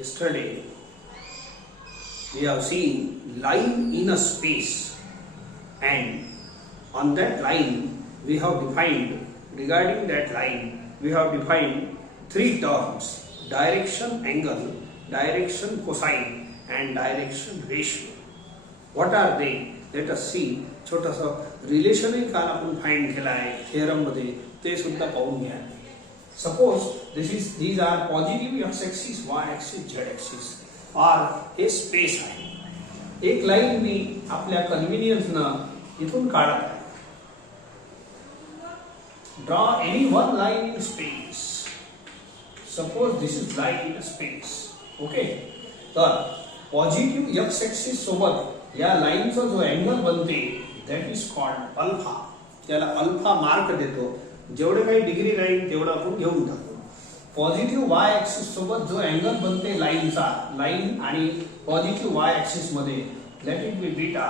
Yesterday we have seen line in a space, and on that line we have defined, regarding that line we have defined three terms: direction angle, direction cosine and direction ratio. What are they? Let us see. छोटासा relation काल आपण find केला आहे theorem मध्ये, ते सुद्धा पाहून घ्या. Suppose these are positive x axis, y axis, z axis और हे स्पेस आहे. एक लाइन मी आपल्या कन्व्हिनियन्स न इथून काढत आहे. Draw any one line in space. Suppose this is line in space. Okay, तर पॉझिटिव्ह x एक्सिस सोबत या लाइनचा जो अँगल बनते दॅट इज कॉल्ड अल्फा. त्याला अल्फा मार्क देतो. जेवढे काही डिग्री राहील तेवढं आपण घेऊन टाकू. पॉझिटिव्ह y ऍक्सिस सोबत जो अँगल बनते लाइनचा, लाइन आणि पॉझिटिव्ह y ऍक्सिस मध्ये लेट इट बी बीटा,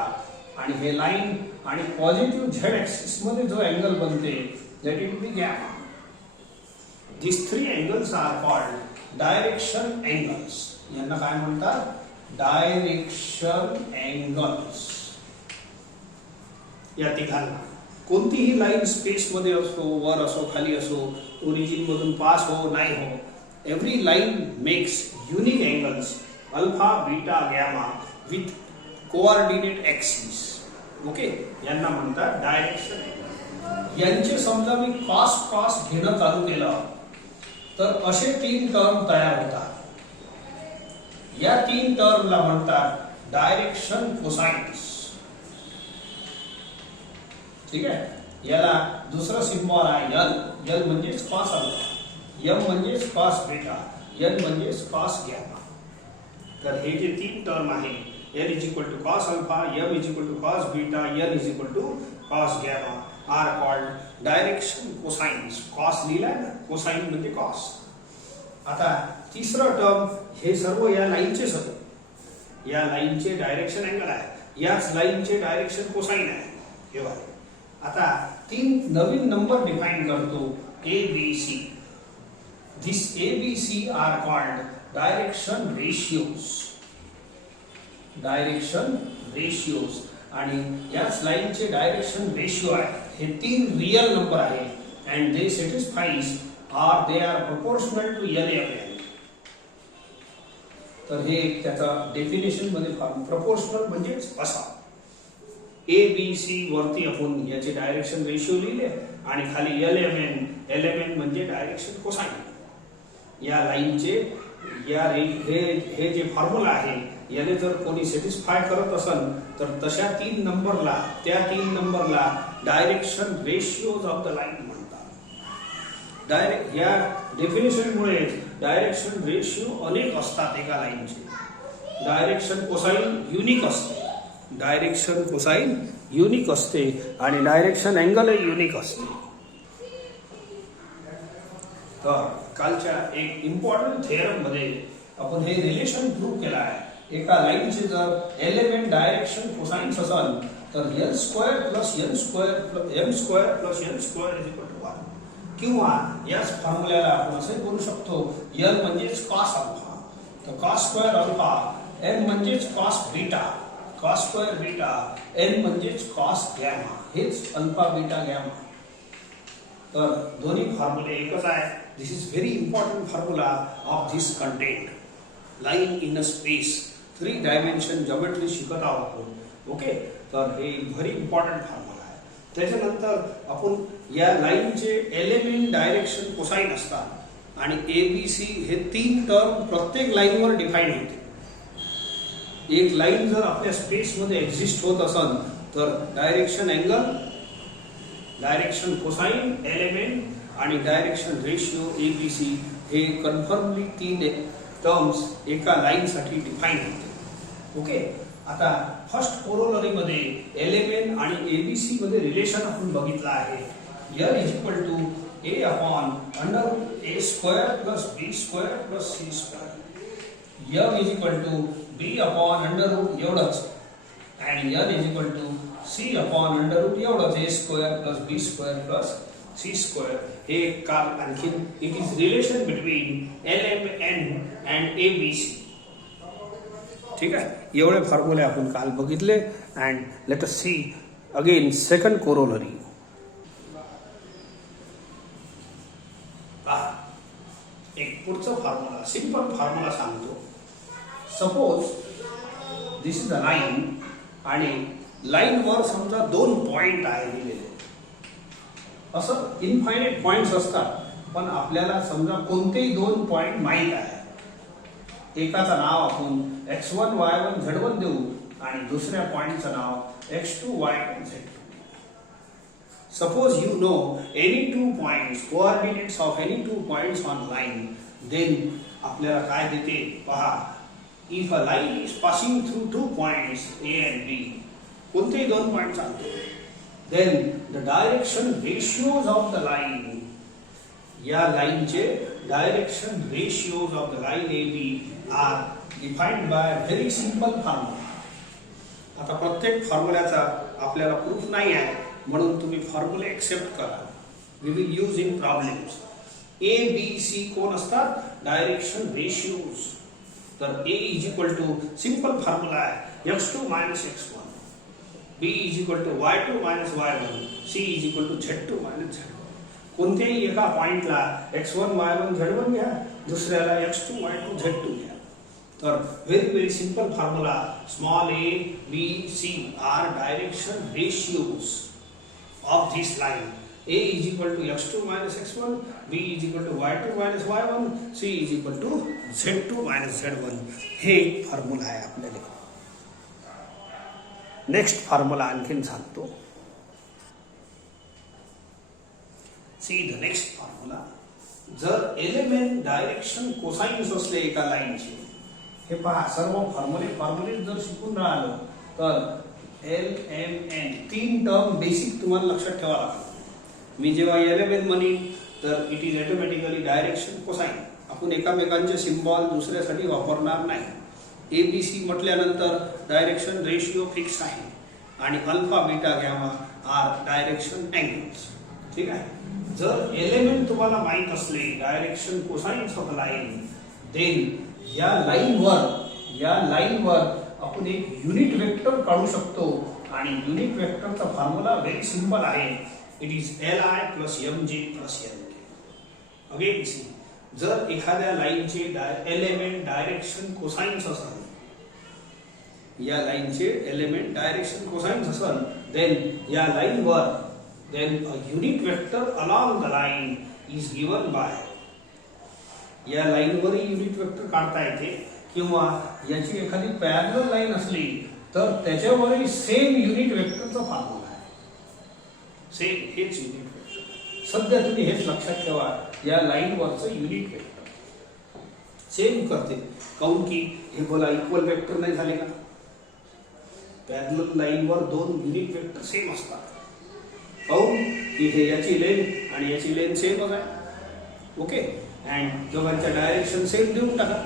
आणि हे लाइन आणि पॉझिटिव्ह z ऍक्सिस मध्ये जो अँगल बनते let it be gamma. these three angles are called direction angles. यांना काय म्हणतात? Direction angles. या तिघांना कोणतीही लाइन स्पेस मध्ये असो, वर असो, खाली असो, ओरिजिन मधून पास हो नाही हो, every line makes unique angles alpha, beta, gamma with coordinate axis. Okay, यांना म्हणतात डायरेक्शन एंगल. यांचे समजा मी कॉस कॉस घेणं चालू केलं तर असे तीन टर्म तयार होतात. या तीन टर्मला म्हणतात डायरेक्शन कोसाइन्स. ठीक आहे. याला दुसरा सिम्बॉल आहे यल. यल म्हणजे कॉस अल्फा, एम म्हणजे कॉस बीटा, एन म्हणजे कॉस गॅमा. तर हे जे तीन टर्म आहे, n is equal to cos alpha, M is equal to cos beta, n is equal to cos gamma, are called direction cosines. Cos लिहिलाय ना, cosine म्हणजे कॉस. आता तिसरं टर्म, हे सर्व या लाइनचेच होते. या लाइनचे डायरेक्शन अँगल आहे, याच लाइनचे डायरेक्शन कोसाइन आहे. हे बघा, आता तीन नवीन नंबर डिफाइन करतो, A B C. This A B C are called direction ratios. Direction ratios, आणि याच लाइनचे डायरेक्शन रेशियो आहे. हे तीन रियल नंबर आहे and they satisfies are they are proportional to L. तर हे त्याचा डेफिनेशन मध्ये फॉर्म प्रोपोर्शनल म्हणजे असा. ए बी सी वरती आपण याचे डायरेक्शन रेशियो लिहिले आणि खाली एल एम एन म्हणजे डायरेक्शन कोसाइन. या लाइनचे हे जे फॉर्म्युला आहे याने जर कोणी सॅटिस्फाय करत असेल तर तशा तीन नंबरला direction ratios of the line म्हणतात. डायरेक्ट या डेफिनेशन मुळे डायरेक्शन रेशियो अनेक असतात एका लाइनचे. डायरेक्शन कोसाइन युनिक असते. डायरेक्शन कोसाइन युनिक असते आणि डायरेक्शन अँगल युनिक असते. तर कालच्या एक इम्पॉर्टंट थिअरम मध्ये आपण हे रिलेशन प्रूव्ह केला आहे. एका लाइनचे जर एलिमेंट डायरेक्शन कोसाइन्स असेल तर L square plus N square M square plus N square is equal to 1. किंवा याच फॉर्म्युल्याला आपण असे बोलू शकतो, एल म्हणजेच कॉस अल्फा, तर कॉस स्क्वेअर अल्फा, एम म्हणजेच cos beta, cos square beta, n म्हणजेच कॉस गॅमा. हेच अल्फा, बीटा, गॅमा. तर दोन्ही फॉर्म्युले एकच आहे. This is very important formula of this content. Line in a space, 3 dimension geometry शिकत आहोत. ओके, तर हे व्हेरी इम्पॉर्टंट फॉर्म्युला आहे. त्याच्यानंतर आपण या लाइनचे एलिमेंट डायरेक्शन कोसाइन असतात आणि ए बी सी हे तीन टर्म प्रत्येक लाइनवर डिफाइन होते. एक लाइन जर आपल्या स्पेस मध्ये एक्झिस्ट होत असेल तर direction angle, direction cosine, element आणि direction ratio a B c हे कन्फर्मली तीन टर्म्स एका लाइन साठी डिफाइन होते. ओके, आता फर्स्ट कोरोलरी मध्ये एलिमेंट आणि एबीसी मध्ये रिलेशन आपण बघितलं आहे. L is equal to a upon under a square plus B square plus C square. M is equal to b upon under root एवढंच, आणि n is equal to c upon under root एवढंच, A square plus B square plus C square. हे काम आणखी it is relation between L M N and A B C. ठीक आहे, एवढे फॉर्म्युले आपण काल बघितले. And let us see again second corollary. एक पुढचा फॉर्म्युला, सिंपल फॉर्म्युला सांगतो. Suppose this is a line आणि लाईनवर समजा 2 पॉइंट आहे दिलेले. असं इनफायनाईट पॉइंट्स असतात, पण आपल्याला समजा कोणतेही 2 पॉइंट माहीत आहे. एकाचं नाव आपण x1 y1 z1 देऊ आणि दुसऱ्या पॉइंटचं नाव x2 y2 z2. Suppose you know any 2 points, coordinates of any 2 points on line, then आपल्याला काय देते पहा. If a line is passing through 2 points A and B, कोणतेही 2 पॉइंट चालते, then the direction ratios of the line, या लाईनचे direction ratios of the line a b are defined by very simple formula. आता प्रत्येक फॉर्म्युल्याचा आपल्याला proof नाही आहे, म्हणून तुम्ही फॉर्म्युले एक्सेप्ट करा. We will use in problems. A B c कोण असतात? Direction ratios. तर a is equal to simple formula आहे x2 minus x1, b is equal to y2 minus y1, c is equal to z2 minus z1. कोणत्याही एका पॉइंटला x1 y1 z1 घ्या, दुसऱ्याला x2 y2 z2 घ्या. तर very simple formula. Small a b c are direction ratios of this line. a is equal to x2 minus x1, b is equal to y2 minus y1, c is equal to z2 minus z1. हे formula आहे आपल्याला. Next formula आणखीन सांगतो. See the next formula. जर element direction cosines असले एका लाईनचे, हे पहा सर्व फॉर्म्युले जर शिकून राहिलो तर L M N 3 term basic तुम्हाला लक्षात ठेवा लागतात. मी जेव्हा एलिमेंट म्हणेन तर it is automatically direction cosine. आपण एकामेकांचे सिम्बॉल दुसऱ्यासाठी वापरणार नाही. एबीसी म्हटल्यानंतर डायरेक्शन रेशिओ फिक्स आहे आणि alpha beta gamma are direction angles. ठीक आहे. जर एलिमेंट तुम्हाला माहित असले direction cosines of line, then या लाईनवर आपण एक युनिट वेक्टर काढू शकतो. आणि युनिट वेक्टरचा फॉर्म्युला व्हेरी सिंपल आहे. It is li plus mj plus nk. Again see, जर एखाद्या लाईनचे एलिमेंट डायरेक्शन कोसाइन्स असेल, या लाईनचे एलिमेंट डायरेक्शन कोसाइन्स असेल, देन या लाईनवर then a unit vector along the line is given by, या लाईनवरही युनिट वेक्टर काढता येते, किंवा याची एखादी पॅरलल लाईन असली तर त्याच्यावरही सेम युनिट वेक्टरचा फॉर्म्युला आहे. सेम हेच युनिट वेक्टर. सध्या तुम्ही हेच लक्षात ठेवा, या लाईनवरचं युनिट वेक्टर सेम करते. काऊन की हे बोला इक्वल वेक्टर नाही झाले का? पॅरलल लाईनवर 2 युनिट वेक्टर सेम असतात. काऊन की हे याची लेंथ आणि याची लेंथ सेमच आहे. ओके. अँड दोघांच्या डायरेक्शन सेम देऊन टाका.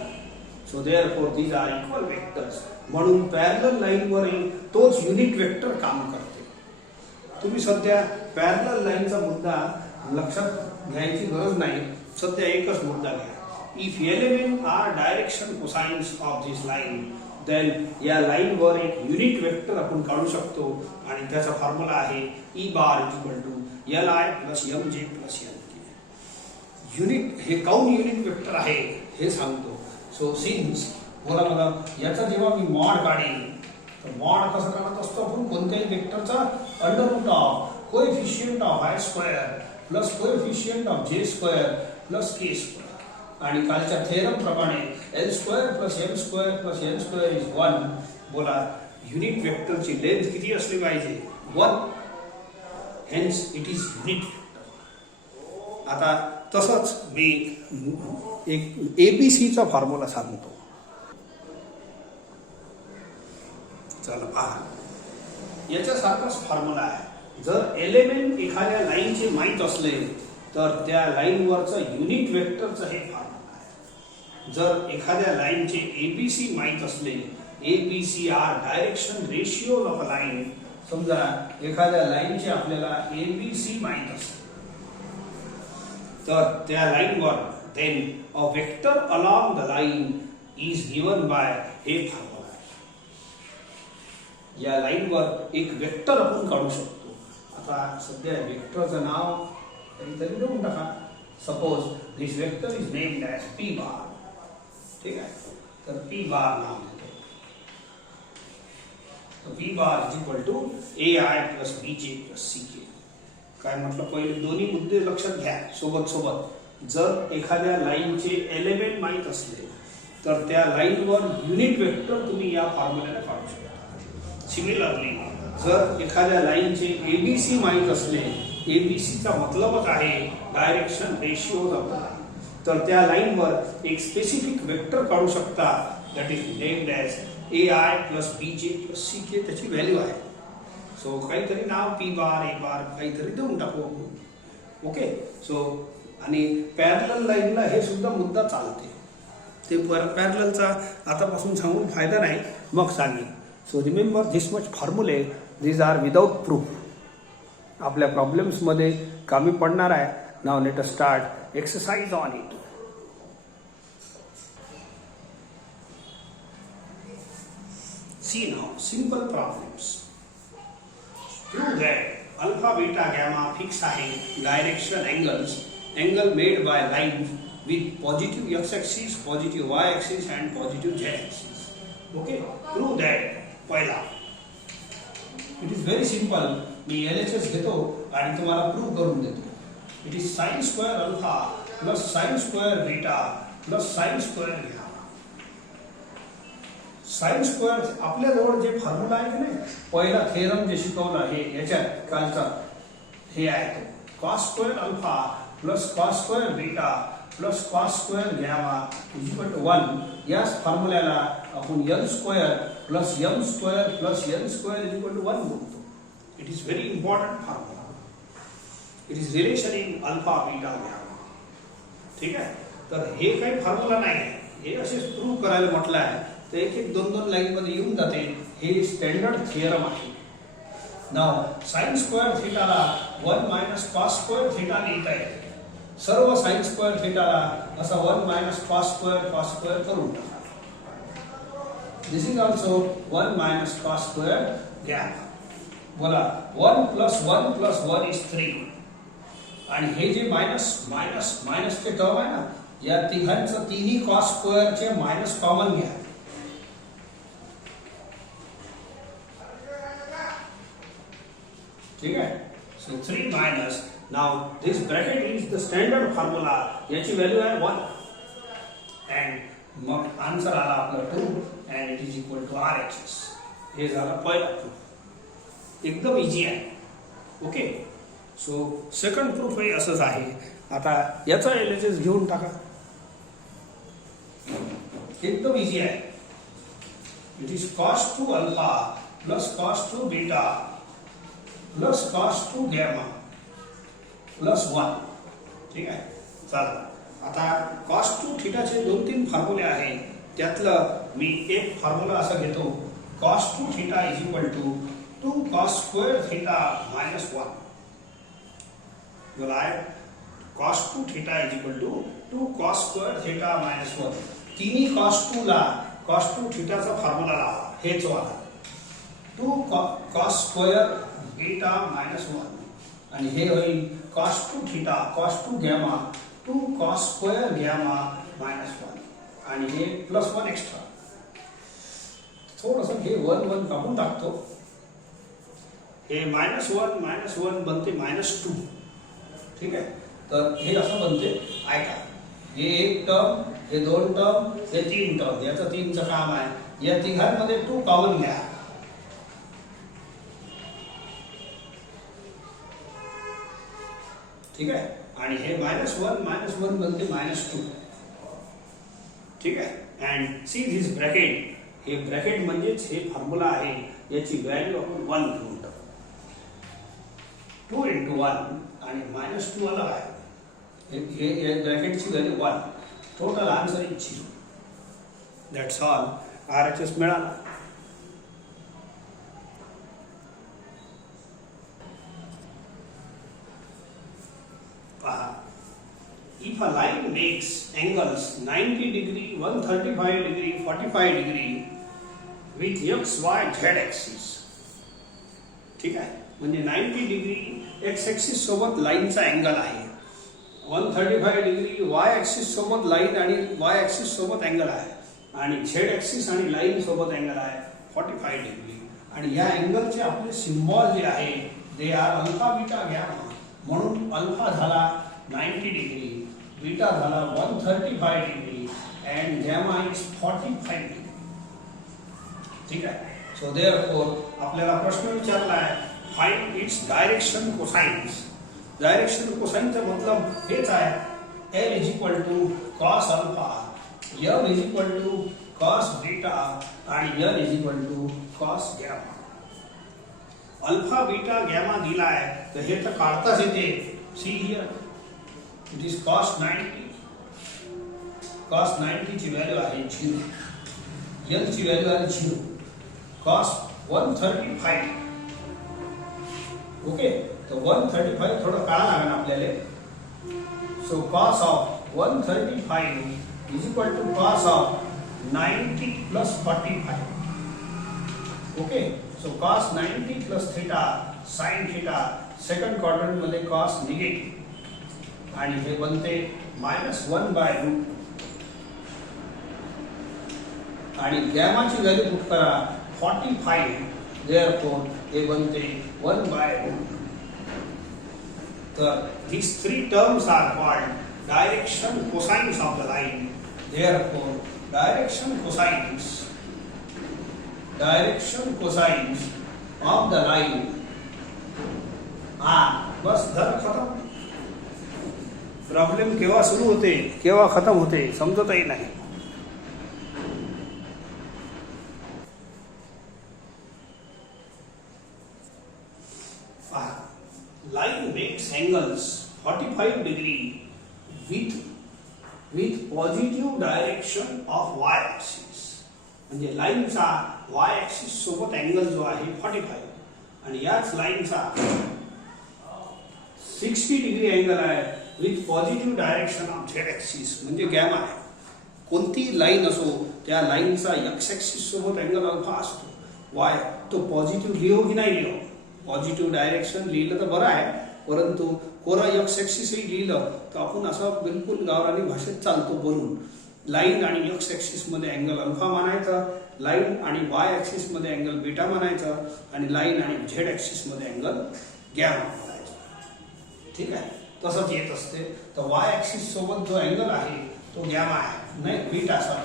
So therefore these are equal vectors. म्हणून पॅरलल लाईनवरही तोच युनिट वेक्टर काम करते. तुम्ही सध्या पॅरलल लाईनचा मुद्दा लक्षात घ्यायची गरज नाही. सध्या एकच मुद्दा घ्या. If element are direction cosines of this line, then या लाईनवर एक युनिट वेक्टर आपण काढू शकतो आणि त्याचा फॉर्म्युला आहे E bar is equal to li plus mj plus nk. Unit हे काऊन युनिट वेक्टर आहे हे सांगतो. सो सिन्स बोला मला याचा जेव्हा मी मॉड काढेन, तर मॉड कसं काढत असतो आपण? कोणत्याही वेक्टरचा under root of coefficient of i square plus coefficient of j square plus k square. आणि कालच्या थेरम प्रमाणे L square plus M square plus N square is 1. बोला युनिट वेक्टरची लेंथ किती असली पाहिजे? 1. Hence it is unit vector. आता तसंच मी एक एबीसीचा फॉर्म्युला सांगतो. चला पहा, याच्यासारखाच फॉर्म्युला आहे. जर एलिमेंट एखाद्या लाईनचे माहित असले तर त्या लाईनवरचं युनिट वेक्टरचं हे फॉर्म्युला आहे. जर एखाद्या लाईनचे एबीसी माहित असले, ABC are direction ratio of a line. समजा एखाद्या लाईनचे आपल्याला एबीसी माहित असले, तर त्या लाईनवर then a vector along the line is given by हे फॉर्म्युला. या लाईनवर एक वेक्टर आपण काढू शकतो. आता सध्या वेक्टरचं नाव काहीतरी देऊन टाका. Suppose this vector is named as P bar. ठीक आहे, तर पी बार नाव देतो. तर P bar is equal to AI plus BJ plus CK. काय म्हटलं, पहिले दोन्ही मुद्दे लक्षात घ्या सोबत सोबत. जर एखाद्या लाईनचे एलिमेंट माहीत असले तर त्या लाईनवर युनिट वेक्टर तुम्ही या फॉर्म्युल्याने काढू शकता. सिमिलरली जर एखाद्या लाईनचे ABC माहीत असले, ABCचा मतलबच आहे डायरेक्शन रेशिओ, तर त्या लाईनवर एक स्पेसिफिक वेक्टर काढू शकता that is named as AI plus BJ plus CK. त्याची व्हॅल्यू आहे. सो काहीतरी नाव पी बार ए बार काहीतरी देऊन टाकू आपण. ओके. सो आणि पॅरलल लाईनला हे सुद्धा मुद्दा चालते. ते पॅरललचा आतापासून सांगून फायदा नाही, मग सांगेन. सो रिमेंबर दिस मच फॉर्म्युले, दीज आर विदाउट प्रूफ. आपल्या प्रॉब्लेम्समध्ये कामी पडणार आहे. Now let us start exercise on it. See now, simple problems. Prove that alpha, beta, gamma fix आहे direction angles, angle made by lines with positive x-axis, positive y-axis and positive z-axis. Okay, prove that. पहिला, it is very simple. Me LHS घेतो आणि तुम्हाला prove करून देतो. It is sin square alpha plus sin square beta plus sin square gamma. Sine square आपल्याजवळ जे formula आहे की नाही, पहिला थेरम जे शिकवलं आहे याच्यात कालचा, हे आहे cos square alpha plus cos square beta plus cos square gamma is equal to 1. याच फॉर्म्युल्याला आपण n square plus m square plus n square is equal to 1 बोलतो. It is very important formula. It is relation in alpha beta gamma. ठीक आहे, तर हे काही formula नाही आहे, हे असेच प्रूव्ह करायला म्हटलं आहे. तर एक एक दोन दोन लाईन मध्ये येऊन जाते. हे स्टँडर्ड थिअरम आहे. नाव साइन स्क्वेअर थिटाला 1 मायनस कॉस स्क्वेअर थिटा लिहिता येते. सर्व साइन स्क्वेअर थिटाला असा 1 मायनस कॉस स्क्वेअर करून टाका. This is also 1 minus cos square gamma. बोला 1 प्लस 1 इज 3. आणि हे जे मायनस मायनस मायनसचे टर्म आहे ना, या तिघांचं तिन्ही कॉस स्क्वेअरचे मायनस कॉमन घ्या. ठीक आहे. So 3 minus, now this bracket is the standard formula. याची व्हॅल्यू आहे 1 अँड मग आन्सर आला आपला 2 and it is equal to RHS. हे झालं पहिला प्रूफ. एकदम इझी आहे. ओके. सो सेकंड प्रूफ हे असंच आहे. आता याचा LHS घेऊन टाका. एकदम इझी आहे. It is cos 2 alpha plus cos 2 beta plus cos 2 gamma plus 1. ठीक आहे, चला. आता cos 2 थिटाचे 2-3 फॉर्म्युले आहे. त्यातलं मी एक फॉर्म्युला असा घेतो, cos 2 theta is equal to 2 cos square theta minus 1. बोला आहे cos 2 theta is equal to 2 cos square theta minus 1. तिन्ही cos 2 ला cos 2 थिटाचा फॉर्म्युला लावा. हेच वाला 2 cos स्क्वेअर बीटा मायनस 1 आणि हे होईल cos 2 theta cos 2 gamma 2 cos square gamma minus 1 आणि हे प्लस 1 एक्स्ट्रा. थोडंसं हे 1 कापून टाकतो. हे मायनस 1 बनते मायनस 2. ठीक आहे, तर हे असं बनते. ऐका, हे एक टर्म, हे 2 टर्म, हे 3 टर्म. याचं 3चं काम आहे. या तिघांमध्ये 2 कॉमन घ्या. ठीक आहे, आणि हे मायनस 1 बनते मायनस 2. ठीक आहे, अँड सी दिस ब्रॅकेट. हे ब्रॅकेट म्हणजेच हे फॉर्म्युला आहे. याची व्हॅल्यू आपण 1 घेऊन टाकू. 2 into 1 आणि मायनस 2 अलग आहे. हे ब्रॅकेटची value 1. Total answer is 0. That's all. RHS मिळाला. If a line makes angles 90 degree, 135 degree, 45 degree with x, y, z axis, ठीक आहे. म्हणजे 90 डिग्री एक्स ॲक्सिस सोबत लाईनचा अँगल आहे, 135 डिग्री वाय ॲक्सिस सोबत लाईन आणि वाय ॲक्सिस सोबत अँगल आहे, आणि झेड ॲक्सिस आणि लाईन सोबत अँगल आहे 45 डिग्री. आणि या अँगलचे आपले सिम्बॉल जे आहे they are alpha beta gamma. म्हणून अल्फा झाला 90 डिग्री, बीटा झाला 135 degree and gamma is 45 degree. ठीक आहे. सो देअरफॉर आपल्याला प्रश्न विचारला आहे find its direction cosines. Direction कोसाइनचा मतलब हेच आहे, L is equal to cos alpha, M is equal to cos beta आणि N is equal to cos gamma. Alpha beta gamma दिला आहे तर हे तर काढताच येते. See here it is cos 90. Cos 90 ची व्हॅल्यू आहे 0, L ची व्हॅल्यू आहे 0, कॉस 135. ओके, तर 135 थोडं काढा लागेल आपल्याला. So cos of 135 is equal to cos of 90 plus 45. Okay, so cos 90 plus theta sine theta, second quadrant मध्ये कॉस निगेटिव्ह आणि हे बनते -1/√. आणि गॅमाची व्हॅल्यू पुट करा 45, देअरफॉर हे बनते 1/√. तर these three terms are called direction cosines of the line. Therefore direction cosines of the line are, बस धर खत्म. प्रॉब्लेम केव्हा सुरू होते केव्हा खत्म होते समजतही नाही. Line makes angles 45 degree with positive direction of y axis. म्हणजे लाईनचा y axis सोबत अँगल जो आहे 45 आणि याच लाईनचा 60 डिग्री अँगल आहे with positive direction of z axis म्हणजे गॅमा आहे. कोणती लाईन असो त्या लाईनचा x axis सोबत अँगल अल्फा असतो. y तो पॉझिटिव्ह लिहो की नाही लिहो, पॉझिटिव्ह डायरेक्शन लिहिलं तर बरं आहे, परंतु कोरा एक्स ॲक्सिसही लिहिलं तर आपण असं बिलकुल गावरानी भाषेत चालतो बोलून. लाईन आणि एक्स ॲक्सिस मध्ये अँगल अल्फा मानायचा, लाईन आणि वाय ॲक्सिस मध्ये अँगल बीटा मानायचा आणि लाईन आणि झेड ॲक्सिस मध्ये अँगल गॅमा मानायचा. ठीक आहे, तसंच येत असते. तर वाय ॲक्सिस सोबत जो अँगल आहे तो गॅमा आहे, नाही बीटाचा,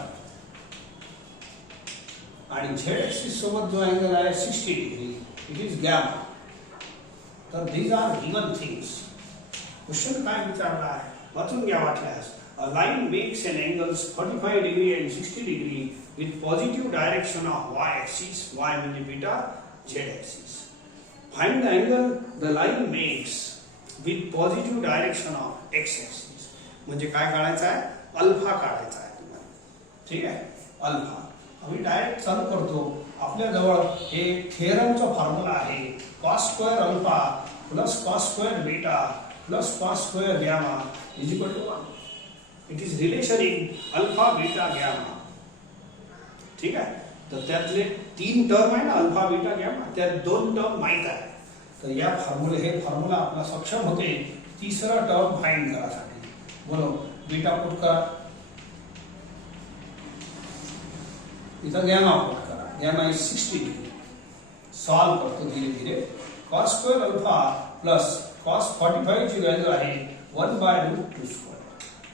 आणि झेड ॲक्सिस सोबत जो अँगल आहे 60 डिग्री इट इज गॅमा. तर these are given things. Question काय विचारला आहे वाचून घ्या वाटल्यास. A line makes an angles 45 degree and 60 degree with positive direction of y axis, y म्हणजे beta, z axis. Find the angle the line makes with positive direction of x axis. म्हणजे काय काढायचं आहे, अल्फा काढायचा आहे तुम्हाला. ठीक आहे, अल्फा. आम्ही डायरेक्ट चालू करतो. आपल्याजवळ हे थेरमचा फॉर्म्युला आहे, cos square alpha plus cos square beta plus cos square gamma is equal to 1. It is relation in alpha beta gamma. ठीक आहे, तर त्यातले 3 टर्म आहे ना अल्फा बीटा गॅमा, त्यात 2 टर्म माहित आहे. तर या हे फॉर्म्युला आपला सक्षम होते तिसरा टर्म फाइंड करासाठी. बोलो बीटा पुट करा, इथं गॅमा पुट करा, गॅमा इज 60 डिग्री. सॉल्व करतो धीरे धीरे. cos square alpha plus cos 45 ची व्हॅल्यू आहे 1/√2 स्क्वेअर,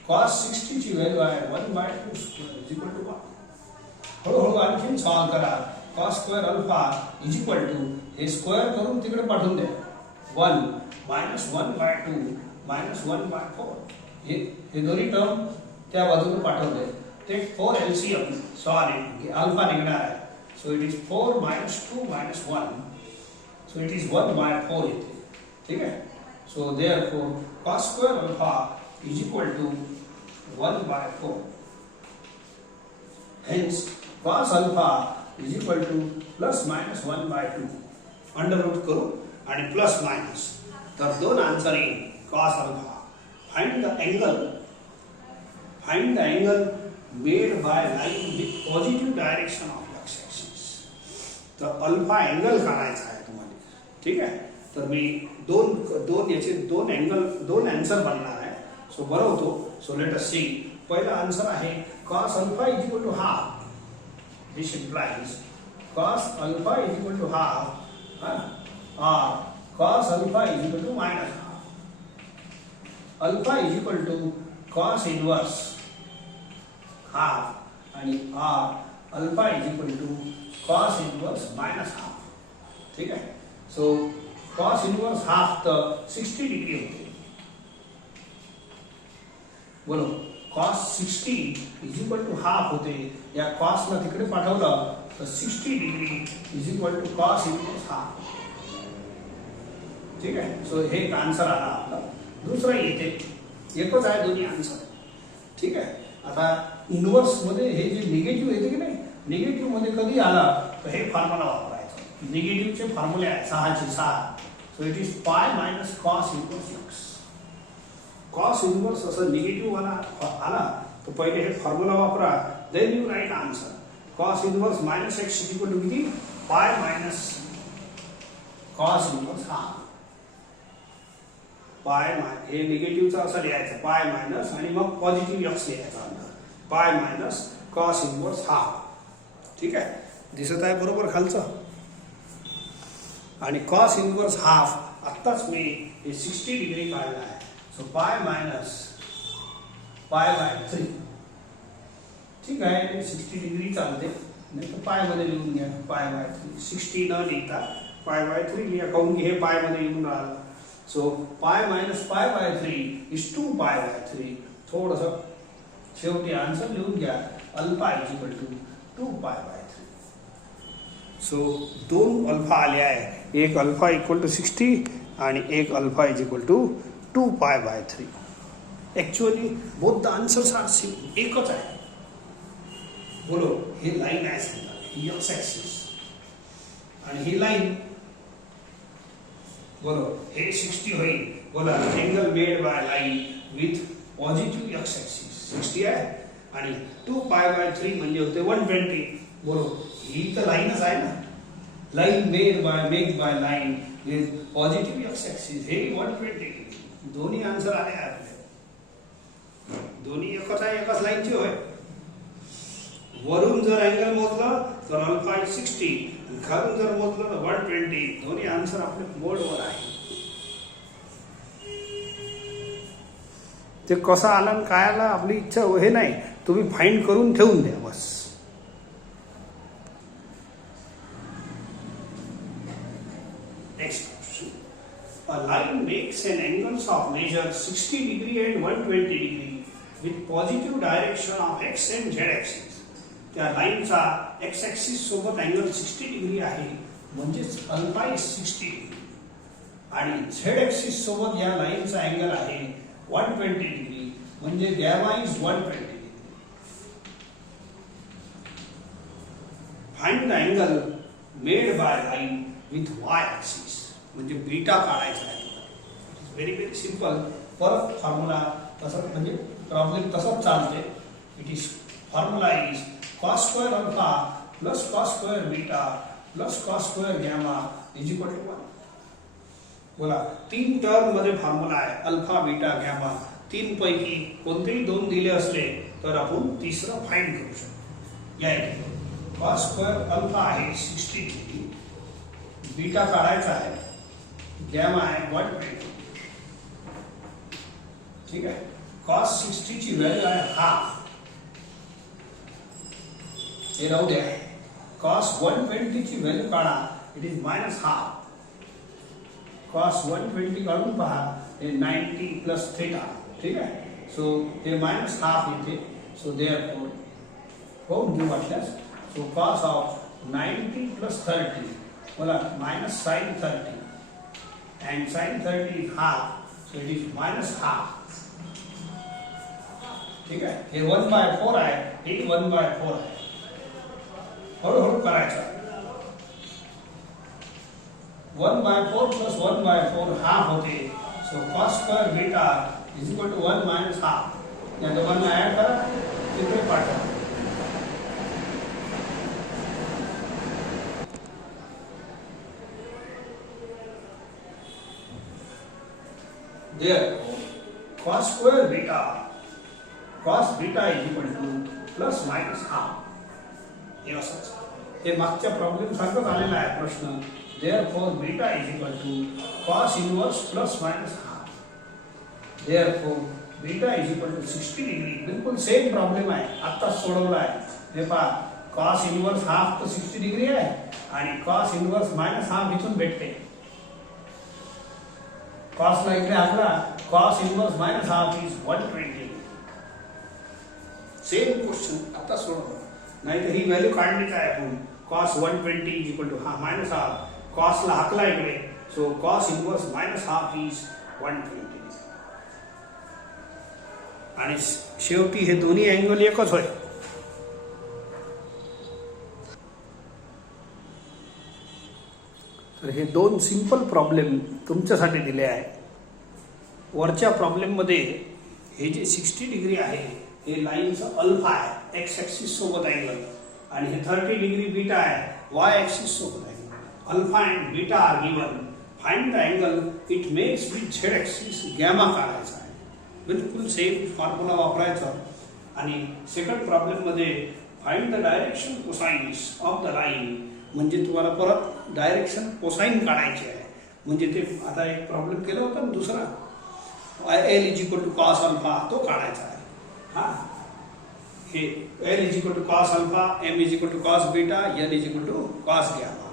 cos 60 ची व्हॅल्यू आहे 1/2 स्क्वेअर इज इक्वल टू 1. हळूहळू आणखी सॉल्व करा. cos square alpha is equal to हे स्क्वेअर करून तिकडे पाठवून द्या, 1 मायनस 1/2 मायनस 1/4. हे दोन्ही टर्म त्या बाजूने पाठवले. टेक 4 LCM, सॉरी अल्फा निघणार आहे. So it is 4 minus 2 minus 1, so it is 1/4 येते. ठीक आहे, so therefore cos square alpha is equal to 1/4. Hence cos alpha is equal to plus minus 1/2. Under root करू आणि प्लस मायनस, तर 2 answer येईल. cos alpha. Find the angle made by line with positive direction of x axis. तर alpha angle काढायचा आहे तुम्हाला. ठीक आहे. तर मी दोन याचे दोन आन्सर बनणार आहे. सो बनवतो. So let us see. पहिला आन्सर आहे cos alpha is equal to half. This implies cos alpha is equal to half or cos alpha is equal to minus half. Alpha is equal to cos inverse half आणि alpha is equal to cos inverse minus half. ठीक आहे. So cos inverse half तर 60 degree होते. बोलो cos 60 is equal to half होते. या cosला तिकडे पाठवलं तर 60 degree is equal to cos inverse half. ठीक आहे. सो हे एक आन्सर आला आपला. दुसरा येते एकच आहे दोन्ही आन्सर. ठीक आहे. आता इनवर्स मध्ये हे जे निगेटिव्ह येते की नाही, निगेटिव्ह मध्ये कधी आला तर हे फॉर्म्युला वापरायचं. निगेटिव्हचे फॉर्म्युले आहे 6 so it is pi minus cos inverse x. cos inverse असं निगेटिव्ह आला तर पहिले हे फॉर्म्युला वापरा. Then you write answer. cos inverse minus x is equal to किती? Pi minus cos inverse half. पाय हे निगेटिव्हचा असं लिहायचं पाय मायनस आणि मग पॉझिटिव्ह x लिहायचा अंदर. पाय मायनस cos इनवर्स हाफ. ठीक आहे. दिसत आहे बरोबर खालचं. आणि cos इनवर्स हाफ आत्ताच मी हे 60 डिग्री काढला आहे. So pi minus pi by 3. ठीक आहे. 60 डिग्री चालते, नाही तर पाय मध्ये लिहून घ्या. पाय बाय 3. 60 न लिहिता पाय बाय 3 लिहा, काहून की हे पाय मध्ये येऊन राहिलं. So pi minus pi by 3 is 2 pi by 3. थोडंसं शेवटी आन्सर लिहून घ्या. Alpha is equal to 2 pi by 3. So दोन अल्फा आले आहे. एक अल्फा इक्वल टू 60 आणि एक alpha is equal to 2 pi by 3. Actually both the answers are same. एकच आहे. बोलो हे लाईन आहे समजा, ही एक्स ऍक्सिस आणि ही लाईन. बोलो हे 60 होईल. बोला angle made by line with positive x axis 60 आहे आणि 2 पाय बाय 3 म्हणजे होते 120. बोलो ही तर लाईनच आहे ना. Line made by line with positive x axis हे 120. दोन्ही आन्सर आले आपले. दोन्ही एकच आहे, एकाच लाईनची होय. वरून जर अँगल मोजलं तर अल्फा इज 60 आणि खालून जर मोजलं तर 120. दोन्ही आन्सर आपले बोर्डवर आहे. ते कसं आलं आणि काय आलं आपली इच्छा हे नाही, तुम्ही फाइंड करून ठेवून द्या बस. Next a line makes an angles of measure 60 degree and 120 degree with positive direction of x and z axis. त्या लाईनचा x ऍक्सिस सोबत अँगल 60 डिग्री आहे, म्हणजेच अल्फा इज 60 डिग्री आणि z ऍक्सिस सोबत या लाईनचा अँगल आहे 120 डिग्री, म्हणजे gamma is 120 degree. Find the angle made by line with y axis. म्हणजे बीटा काढायचा आहे. Very very simple. परत फॉर्म्युला तसं म्हणजे प्रॉब्लेम तसंच चालते. It is formula is cos square alpha plus cos square beta plus cos square gamma is equal to 1. बोला 3 term मध्ये फॉर्म्युला आहे. Alpha beta gamma. 3 पैकी कोणतेही 2 दिले असले तर आपण तिसरं फाइंड करू शकतो. या इथे cos स्क्वेअर अल्फा आहे 60 डिग्री, बीटा काढायचा आहे, गॅमा आहे 120. ठीक आहे. cos 60 ची व्हॅल्यू आहे हाफ. हे राहू द्या. cos 120 ची व्हॅल्यू काढा. It is minus half. cos 120 काढून पहा. हे 90 प्लस थीटा. ठीक आहे. सो हे मायनस हाफ येते. सो देअरफॉर होऊन घेऊ वाटल्यास. सो cos ऑफ 90 प्लस 30 बोला minus sin 30 and sin 30 is half, so it is minus half. ठीक आहे. हे 1/4 आहे, हे 1/4 आहे. हळूहळू करायचं. 1/4 प्लस 1/4 हाफ होते. So cos square beta is equal to 1 minus half. या दोघांना ऍड करा, तिथे पाठवा. therefore cos square beta is equal to plus minus half. हे असंच हे मागच्या प्रॉब्लेम सारखंच आलेला आहे प्रश्न. therefore beta is equal to cos inverse plus minus half. therefore beta is equal to 60 degree. बिल्कुल सेम प्रॉब्लेम आहे, आता सोडवला आहे. हे पहा cos inverse half तो 60 डिग्री आहे आणि cos inverse minus half इथून भेटते. cos ला इकडे आला, cos inverse minus half is 120. Same question आता सोडवलं. नाही तर ही व्हॅल्यू काढली काय आपण, cos 120 is equal to minus half. cos ला हाकला इकडे, so cos inverse minus half is 120. आणि शेवटी हे दोन्ही अँगल एकच होय. तर हे दोन सिंपल प्रॉब्लेम तुमच्यासाठी दिले आहे. वरच्या प्रॉब्लेम मध्ये हे जे 60 डिग्री आहे हे लाईनचं अल्फा आहे एक्स ॲक्सिस सोबत अँगल, आणि हे 30 डिग्री बीटा आहे वाय ॲक्सिस सोबत angle. Alpha and beta are given. Find the angle it makes with Z axis. Gamma काढायचा आहे. बिल्कुल सेम फॉर्म्युला वापरायचा. आणि सेकंड प्रॉब्लेम मध्ये find the direction cosines of the line. म्हणजे तुम्हाला परत डायरेक्शन कोसाइन काढायची आहे. म्हणजे ते आता एक प्रॉब्लेम केला होता ना दुसरा, L is equal to cos alpha, तो काढायचा आहे. हा हे L is equal to cos alpha, M is equal to cos beta, L is equal to cos gamma.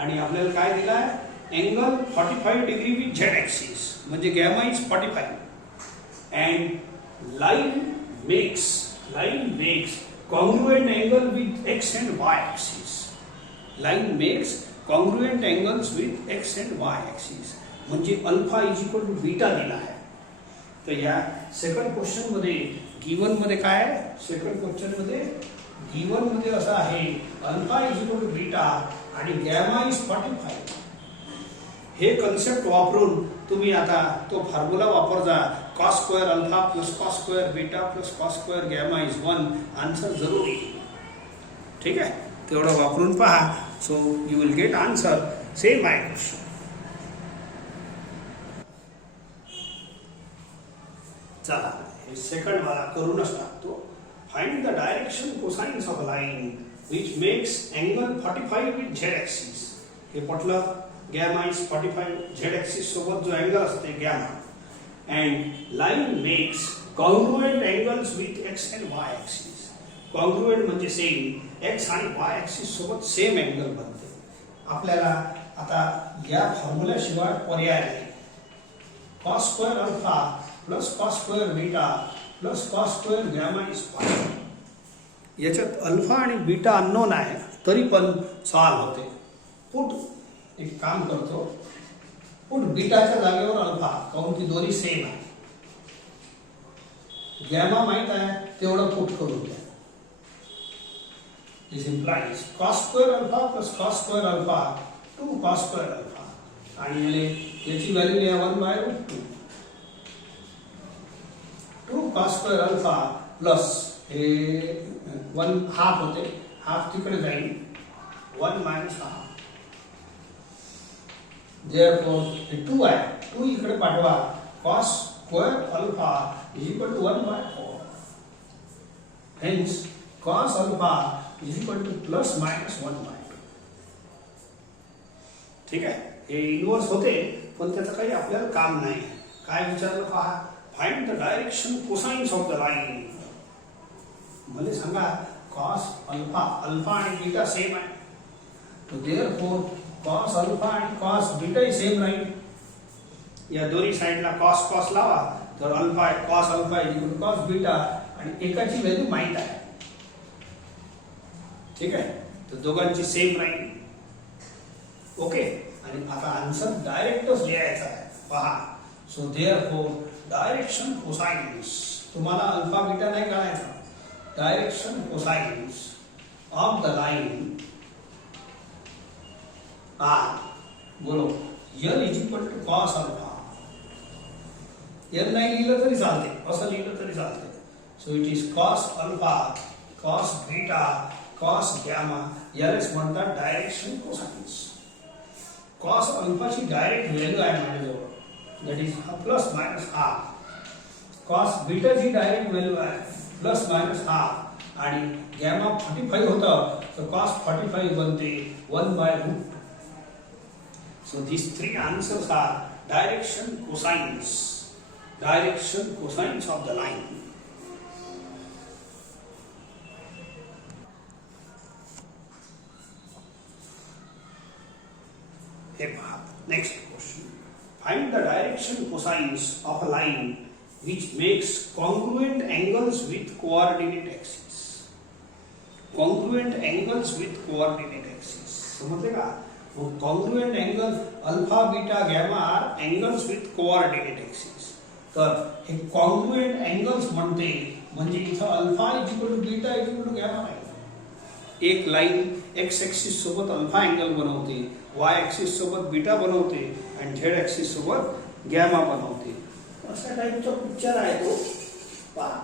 आणि आपल्याला काय दिला आहे, angle 45 degree with Z axis, म्हणजे gamma is 45. and line makes congruent angle with x and y axis. Line makes congruent angles with x and y axis. म्हणजे alpha is equal to beta दिला आहे. तर या second question मध्ये given मध्ये काय आहे, सेकंड क्वेश्चन मध्ये गिवन मध्ये असं आहे alpha is equal to beta आणि गॅमा इज 45. हे कन्सेप्ट वापरून तुम्ही आता तो फॉर्म्युला वापर जा. cos square alpha plus cos square beta plus cos square gamma is 1. Answer जरूर येईल. ठीक आहे, तेवढं वापरून पहा. So you will get answer. Same आहे क्वेश्चन. चला हे सेकंड वाला करूनच टाकतो. Find the direction cosines of line which makes angle 45 with Z axis. हे पटलं. गॅमा इज 45, झेड ॲक्सिस सोबत जो अँगल असते gamma. And line makes congruent angles with x and y axis. Congruent म्हणजे सेम, एक्स आणि Y axis सोबत same angle बनते. आपल्याला आता या फॉर्म्युल्याशिवाय पर्याय नाही. Cos square alpha plus cos square beta plus cos square gamma is 5. याच्यात अल्फा आणि बीटा अननोन आहे तरी पण सॉल्व होते. पुट एक काम करतो, पुट बीटाच्या जागेवर अल्फा, काऊन की दोन्ही सेम आहे. गॅमा माहित आहे तेवढं पुट करून द्या. This implies cos square alpha plus cos square alpha 2 cos square alpha. आणि याची व्हॅल्यू लिहा 1/√2. 2 कॉस स्क्वेअर अल्फा प्लस हे 1 हाफ होते, हाफ तिकडे जाईल 1 मायनस हाफ. therefore हे 2 आहे, 2 इकडे पाठवा. cos square alpha is equal to 1/4. hence cos alpha is equal to plus minus 1/2. ठीक आहे, हे इनवर्स होते पण त्याचं काही आपल्याला काम नाही. काय विचारलं पहा, find the direction cosines of the line. मला सांगा cos अल्फा, अल्फा आणि बीटा सेम आहे, तो therefore cos अल्फा आणि cos बीटा ही सेम राहील. या दोन्ही साइडला cos cos लावा तर alpha cos alpha is equal to cos beta आणि एकाची व्हॅल्यू माहित आहे. ठीक आहे, तर दोघांची सेम राहील. ओके, आणि आता आन्सर डायरेक्टच लिहायचा आहे पहा. सो therefore डायरेक्शन कोसाइन्स, तुम्हाला अल्फा बीटा नाही काढायचा. Direction cosines of the line are, बोलो L is equal to cos alpha. L नाही लिहिलं तरी चालते, असं लिहिलं तरी चालते. So it is cos alpha, cos beta, cos gamma. यालाच म्हणतात डायरेक्शन कोसाइन्स. कॉस अल्फाची डायरेक्ट व्हॅल्यू आहे माझ्याजवळ that is plus minus half cos बीटाची डायरेक्ट व्हॅल्यू आहे प्लस मायनस हाफ आणि गॅमा 45 होतं तर कॉस 45 बनते 1/√2. So these three answers are direction cosines of the line. Next question. Find the direction cosines of a line which makes congruent angles with coordinate axis. Congruent angles with coordinate axis. समझले का? Congruent angles alpha, beta, gamma are angles with coordinate axis. तर हे congruent angles म्हणते म्हणजे इथं alpha equal to beta equal to gamma आहे. एक line X axis सोबत alpha angle बनवते, वाय ऍक्सिस सोबत बीटा बनवते आणि झेड ऍक्सिस सोबत गॅमा बनवते. अशा टाईपचा पिक्चर आहे तो. पहा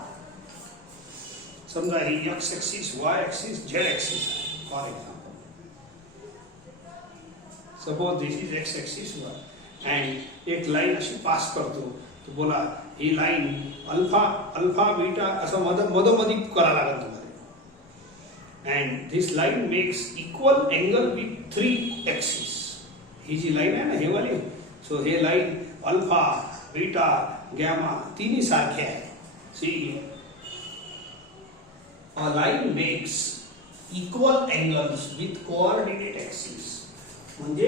समजा ही x axis, Y axis, Z axis for example. Suppose this is x axis and एक लाईन अशी पास करतो तो बोला ही लाईन अल्फा बीटा असं मधोमधी करा लागेल तुम्हाला. And this line makes equal angle with 3 axis. ही जी लाईन आहे ना हे वाली, सो हे लाईन अल्फा बीटा गॅमा तिन्ही सारखे आहे. See a line makes equal angles with coordinate axis म्हणजे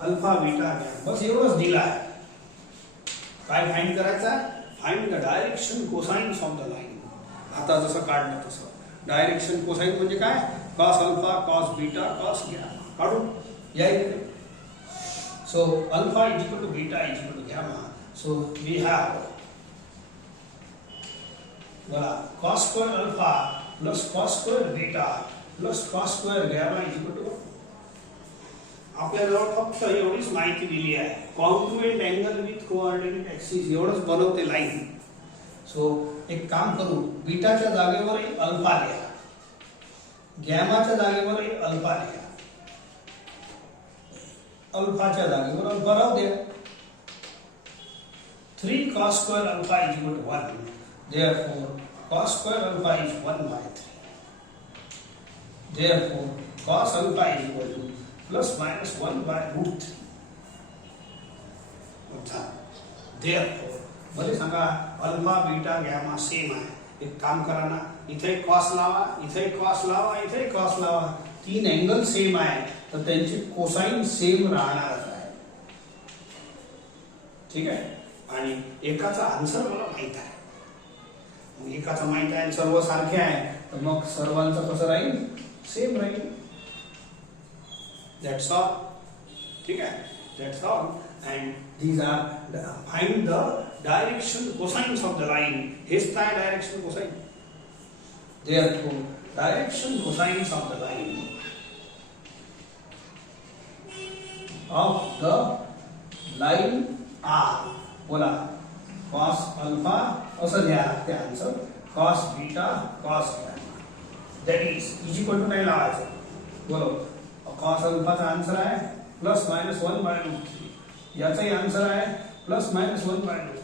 अल्फा बीटा गॅमा बस एवढंच दिलं आहे. काय फाइंड करायचं? Find the direction cosines of the line. आता जसं काढलं तसं डायरेक्शन कोसाइन म्हणजे काय? Cos alpha cos beta cos gamma काढू या इकडे. So alpha is equal to beta is equal to gamma. So we have cos square alpha plus cos square beta plus cos square gamma is equal to. आपल्याजवळ फक्त एवढीच माहिती दिली आहे. Congruent angle with coordinate axis एवढंच बनवते line. So एक काम करू, बीटाच्या जागेवर अल्फा लिहा, गॅमाच्या जागेवर अल्फा लिहा, अल्फाच्या जागेवर अल्फा राहू द्या. 3 cos square alpha is equal to 1. Therefore, cos square alpha is 1/3. Therefore, cos alpha is equal to plus minus 1/√3. Therefore, भले सांगा अल्फा बीटा गॅमा सेम आहे. एक काम करा ना, इथे कॉस लावा, इथे कॉस लावा, इथे कॉस लावा. 3 अँगल सेम आहे तर त्यांची कोसाइन सेम राहणारच आहे. ठीक आहे. आणि एकाचा आन्सर मला माहित आहे, मग एकाचा माहित आहे सर्व सारखे आहे तर मग सर्वांचं कसं राहील? सेम राहील. That's all. ठीक आहे. That's all. And these are find the direction cosines of the line. हेच काय direction cosine? Therefore, direction cosines of the line of the line are बोला cos alpha असं लिहा लागते answer. cos beta cos gamma that is equal to काय लावायचं? बोलो cos अल्फाचा answer आहे प्लस मायनस 1/√3. याचाही आन्सर आहे plus minus 1/√3.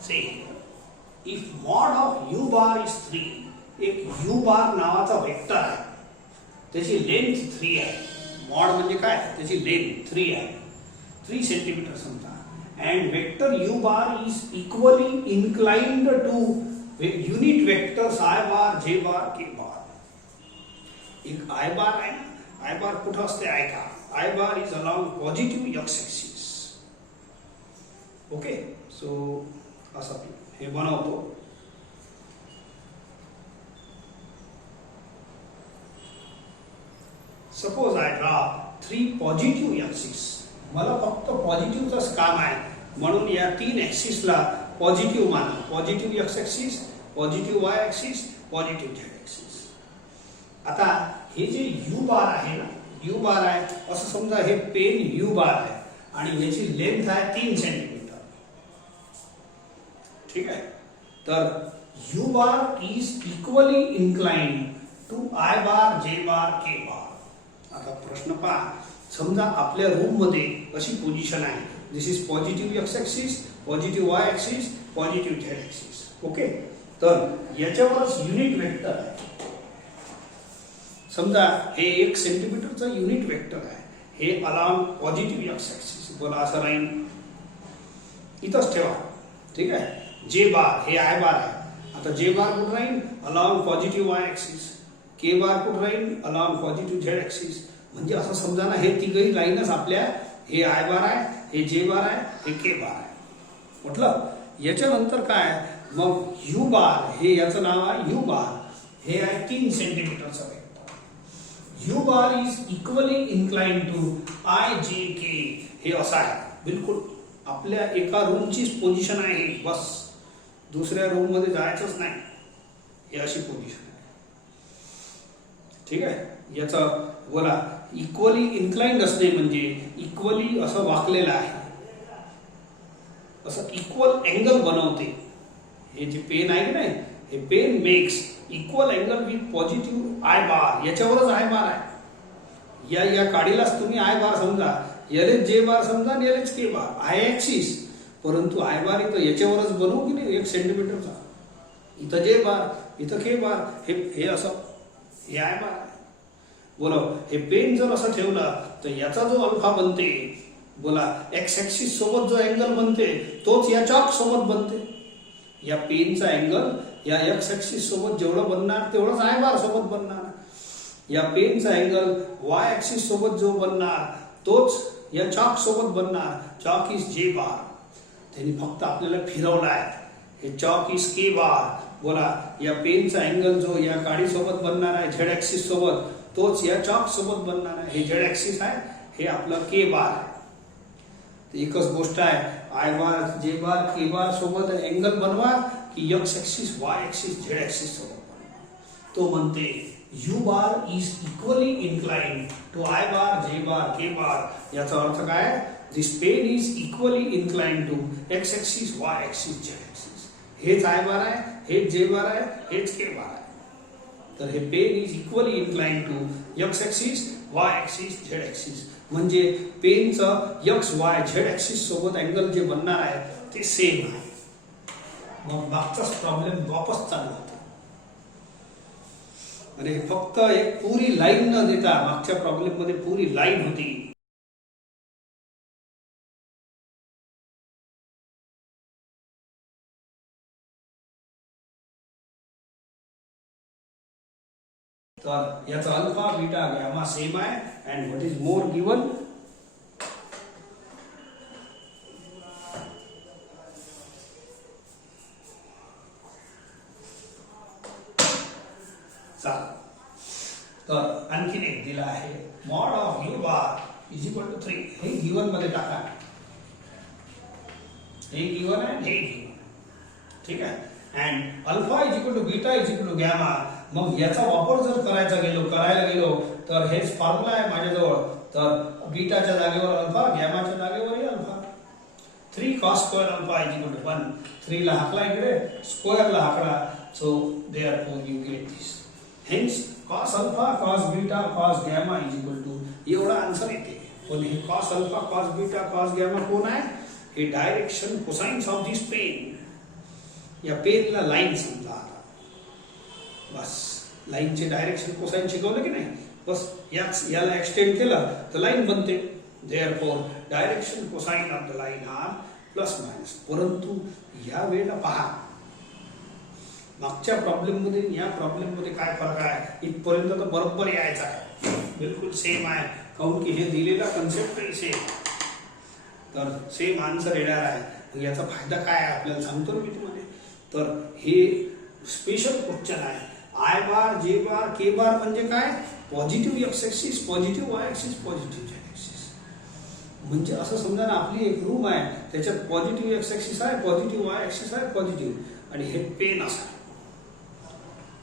See, if mod of u bar is 3, एक u bar नावाचा वेक्टर आहे, त्याची लेंथ 3 आहे. मॉड म्हणजे काय? त्याची लेंथ 3 आहे, 3 सेंटीमीटर समजा. and vector u bar is equally inclined to unit vectors I bar, j bar, k bar. एक I bar आहे ना, I bar कुठं असते? I का I bar is along positive x axis. Okay. So असं हे बनवतो. Suppose I draw 3 positive axes. मला फक्त पॉझिटिव्हचंच काम आहे म्हणून या 3 ऍक्सिसला पॉझिटिव्ह माना. Positive x axis, positive Y axis, positive Z axis. आता हे जे यू बार आहे ना, यू बार आहे असं समजा, हे पेन यू बार आहे आणि याची लेंथ आहे 3 सेंटीमीटर. ठीक आहे. तर u bar is equally inclined to i bar, j bar, k बार. आता प्रश्न पहा, समजा आपल्या रूम मध्ये अशी पोझिशन आहे, this is positive x axis, positive Y axis, positive Z axis. Okay. तर याच्यावरच युनिट वेक्टर आहे. समजा हे 1 सेंटीमीटरचं युनिट वेक्टर आहे, हे अलॉंग पॉझिटिव्ह एक्स ऍक्सिस. बोला असं राहील, इथंच ठेवा. ठीक आहे. जे बार हे आय बार आहे. आता जे बार कुठं राहील? Along positive Y axis. K bar कुठं राहील? Along positive Z axis. म्हणजे असं समजा ना, हे तिघही लाईनच आपल्या, हे आय बार आहे, हे जे बार आहे, हे के बार आहे. म्हटलं याच्यानंतर काय, मग यू बार, हे याचं नाव आहे यू बार, हे आहे 3 सेंटीमीटरचं vector. U bar is equally inclined to i j k. हे असं आहे, बिलकुल आपल्या एका रूमचीच पोझिशन आहे, बस दुसऱ्या रूम मध्ये जायचंच नाही. हे अशी पोझिशन आहे. ठीक आहे. याचं बोला इक्वली इन्क्लाइंड असणे म्हणजे इक्वली असं वाकलेलं आहे, असं इक्वल अँगल बनवते. हे जे पेन आहे की नाही, हे pen makes equal angle with positive i bar. याच्यावरच आय बार आहे. या काडीलाच तुम्ही आय बार समजा, यालेच जे बार समजा आणि यालेच के बार, आय ऍक्सिस. परंतु आय बार इथं याच्यावरच बनवू की नाही, 1 सेंटीमीटरचा. इथं जे बार, इथं के बार, हे असं, हे आय बार आहे. बोला हे पेन जर असं ठेवलं तर याचा जो अल्फा बनते, बोला एक्स ऍक्सिस सोबत जो अँगल बनते तोच या चॉक सोबत बनते. या पेनचा अँगल या एक्स ऍक्सिस सोबत जेवढं बनणार तेवढंच आय बार सोबत बनणार. या पेनचा अँगल वाय ऍक्सिस सोबत जो बनणार तोच या चॉक सोबत बनणार. चॉक इज जे बार. त्यांनी फक्त आपल्याला फिरवला आहे. हे चॉक इज के बार. बोला या पेनचा अँगल जो या काडी सोबत बनणार आहे झेड ऍक्सिस सोबत, तोच या चॉक सोबत बनणार आहे. हे झेड ऍक्सिस आहे, हे आपलं के बार आहे. एकच गोष्ट आहे, I bar, j bar, k बार सोबत अँगल बनवा की x axis, Y axis, Z axis सोबत बनवा. तो म्हणते u bar is equally inclined to i bar, j bar, k bar. याचा अर्थ काय, this pen is equally inclined to x axis, Y axis, Z axis. हेच आय बार आहे, हेच जे बार आहे, हेच के बार आहे. तर हे pen is equally inclined to x axis, Y axis, Z axis. म्हणजे पेनचं एक्स वाय झेड ऍक्सिस सोबत अँगल जे बनणार आहे ते सेम आहे. मग मागचाच प्रॉब्लेम वापस चालू होतो. आणि फक्त एक पुरी लाईन न देता, मागच्या प्रॉब्लेम मध्ये पुरी लाईन होती. तर याचा अल्फा, बीटा, गॅमा सेम आहे. And what is more given, तर आणखीन एक दिला आहे, mod of you bar is equal to 3. हे गिवन मध्ये टाका. हे गिवन आहे, हे गिवन. ठीक आहे. And alpha is equal to beta is equal to gamma. मग याचा वापर जर करायला गेलो तर हेच फॉर्म्युला आहे माझ्याजवळ. तर बीटाच्या जागेवर अल्फा, गॅमाच्या जागेवर alpha. 3 cos square alpha is equal to 1. 3 ला हाकला इकडे, स्क्वेअरला हाकला. So therefore you get this. Hence cos alpha, cos beta, cos gamma is equal to, एवढा आन्सर येते. पण हे cos alpha, cos beta, cos gamma कोण आहे? हे direction cosines of this pen. या पेनला लाईन समजा. बस लाईनचे डायरेक्शन कोसाइन शिकवलं की नाही, बस याला एक्सटेंड केलं तर लाईन बनते. Therefore direction cosine of the line are plus minus. परंतु या वेळेला पहा, मागच्या प्रॉब्लेम मध्ये या प्रॉब्लेम मध्ये काय फरक आहे. इथपर्यंत तर बरोबर यायचा आहे, बिलकुल सेम आहे. काऊन की हे दिलेला कन्सेप्टही सेम, तर सेम आन्सर येणार आहे. याचा फायदा काय आहे आपल्याला सांगतो मी तुम्हाला. तर हे स्पेशल क्वेश्चन आहे. I bar, j bar, k बार म्हणजे काय, positive x axis, positive Y axis, positive Z axis. म्हणजे असं समजा ना, आपली एक रूम आहे, त्याच्यात पॉझिटिव्ह एक्स ऍक्सिस आहे, पॉझिटिव्ह वाय ऍक्सिस आहे, पॉझिटिव्ह, आणि हे पेन असं.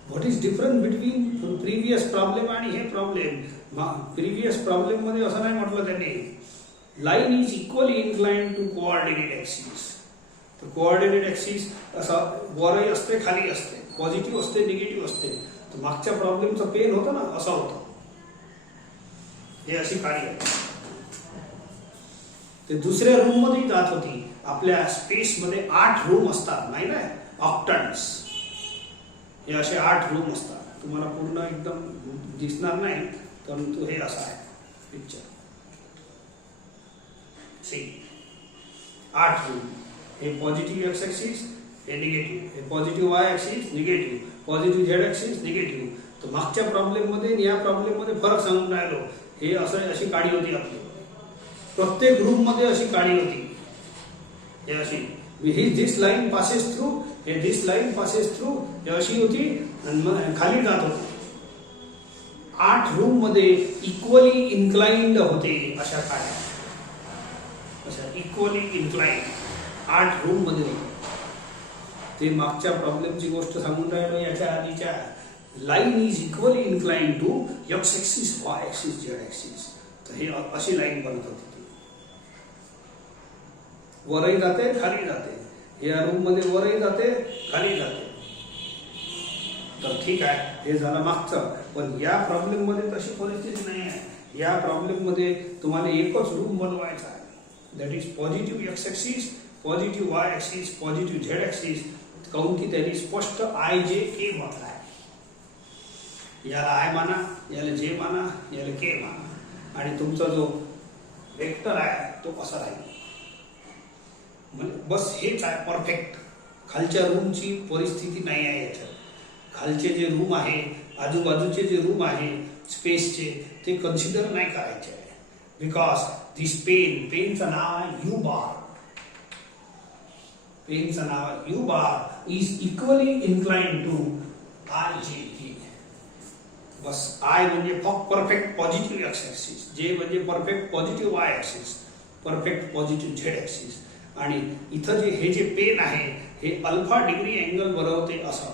What is difference between previous problem आणि हे प्रॉब्लेम. प्रिव्हियस प्रॉब्लेम मध्ये असं नाही म्हटलं त्यांनी, line is equally inclined to coordinate axis. तर कोऑर्डिनेट ऍक्सिस असं वरही असते खाली असते, पॉझिटिव्ह असते निगेटिव्ह असते. तर मागच्या प्रॉब्लेमचं पेन होतं ना असं होतं. हे अशी काडी आहे. ते दुसऱ्या रूम मध्ये जात होती. आपल्या स्पेस मध्ये 8 रूम असतात नाही ना, ऑक्टन्स. हे असे 8 रूम असतात. तुम्हाला पूर्ण एकदम दिसणार नाही परंतु हे असं आहे पिक्चर. See 8 room. हे पॉझिटिव्ह एक्स ऍक्सिस, हे निगेटिव्ह. हे positive Y axis negative, positive Z axis negative. तर मागच्या प्रॉब्लेम मध्ये आणि या प्रॉब्लेम मध्ये फरक सांगून राहिलो. हे असं अशी काडी होती आपली. प्रत्येक रूम मध्ये अशी काडी होती. हे अशी ही दिस लाईन पासेस थ्रू, हे दिस लाईन पासेस थ्रू, हे अशी होती आणि मग खाली जात होती. 8 रूम मध्ये इक्वली इन्क्लाइंड होते अशा काड्या. अशा इक्वली इन्क्लाइंड 8 रूम मध्ये होते. ते मागच्या प्रॉब्लेमची गोष्ट सांगून राहिलो. याच्या आधीच्या line is equally inclined to x axis, Y axis, Z axis. तर हे अशी लाईन बनत होती. वरही जाते खाली जाते. या रूम मध्ये वरही जाते खाली जाते. तर ठीक आहे, हे झालं मागचं. पण या प्रॉब्लेम मध्ये तशी परिस्थिती नाही आहे. या प्रॉब्लेम मध्ये तुम्हाला एकच रूम बनवायचा आहे. That is positive x axis, positive Y axis, positive Z axis. काऊन की त्यांनी स्पष्ट आय जे के म्हटलं आहे. याला आय माना, याला जे माना, याला के माना. आणि तुमचा जो वेक्टर आहे तो कसा राहील. बस हेच आहे परफेक्ट. खालच्या रूमची परिस्थिती नाही आहे याच्यात. खालचे जे रूम आहे, आजूबाजूचे जे रूम आहे स्पेसचे, ते कन्सिडर नाही करायचे आहे. बिकॉज दिस पेनचं नाव आहे यू बार. पेनचं नाव आहे u bar is equally inclined to i j k. बस आय म्हणजे perfect positive x axis, j म्हणजे perfect positive Y axis, perfect positive Z axis. आणि इथं जे हे जे पेन आहे हे अल्फा डिग्री अँगल बनवते असं,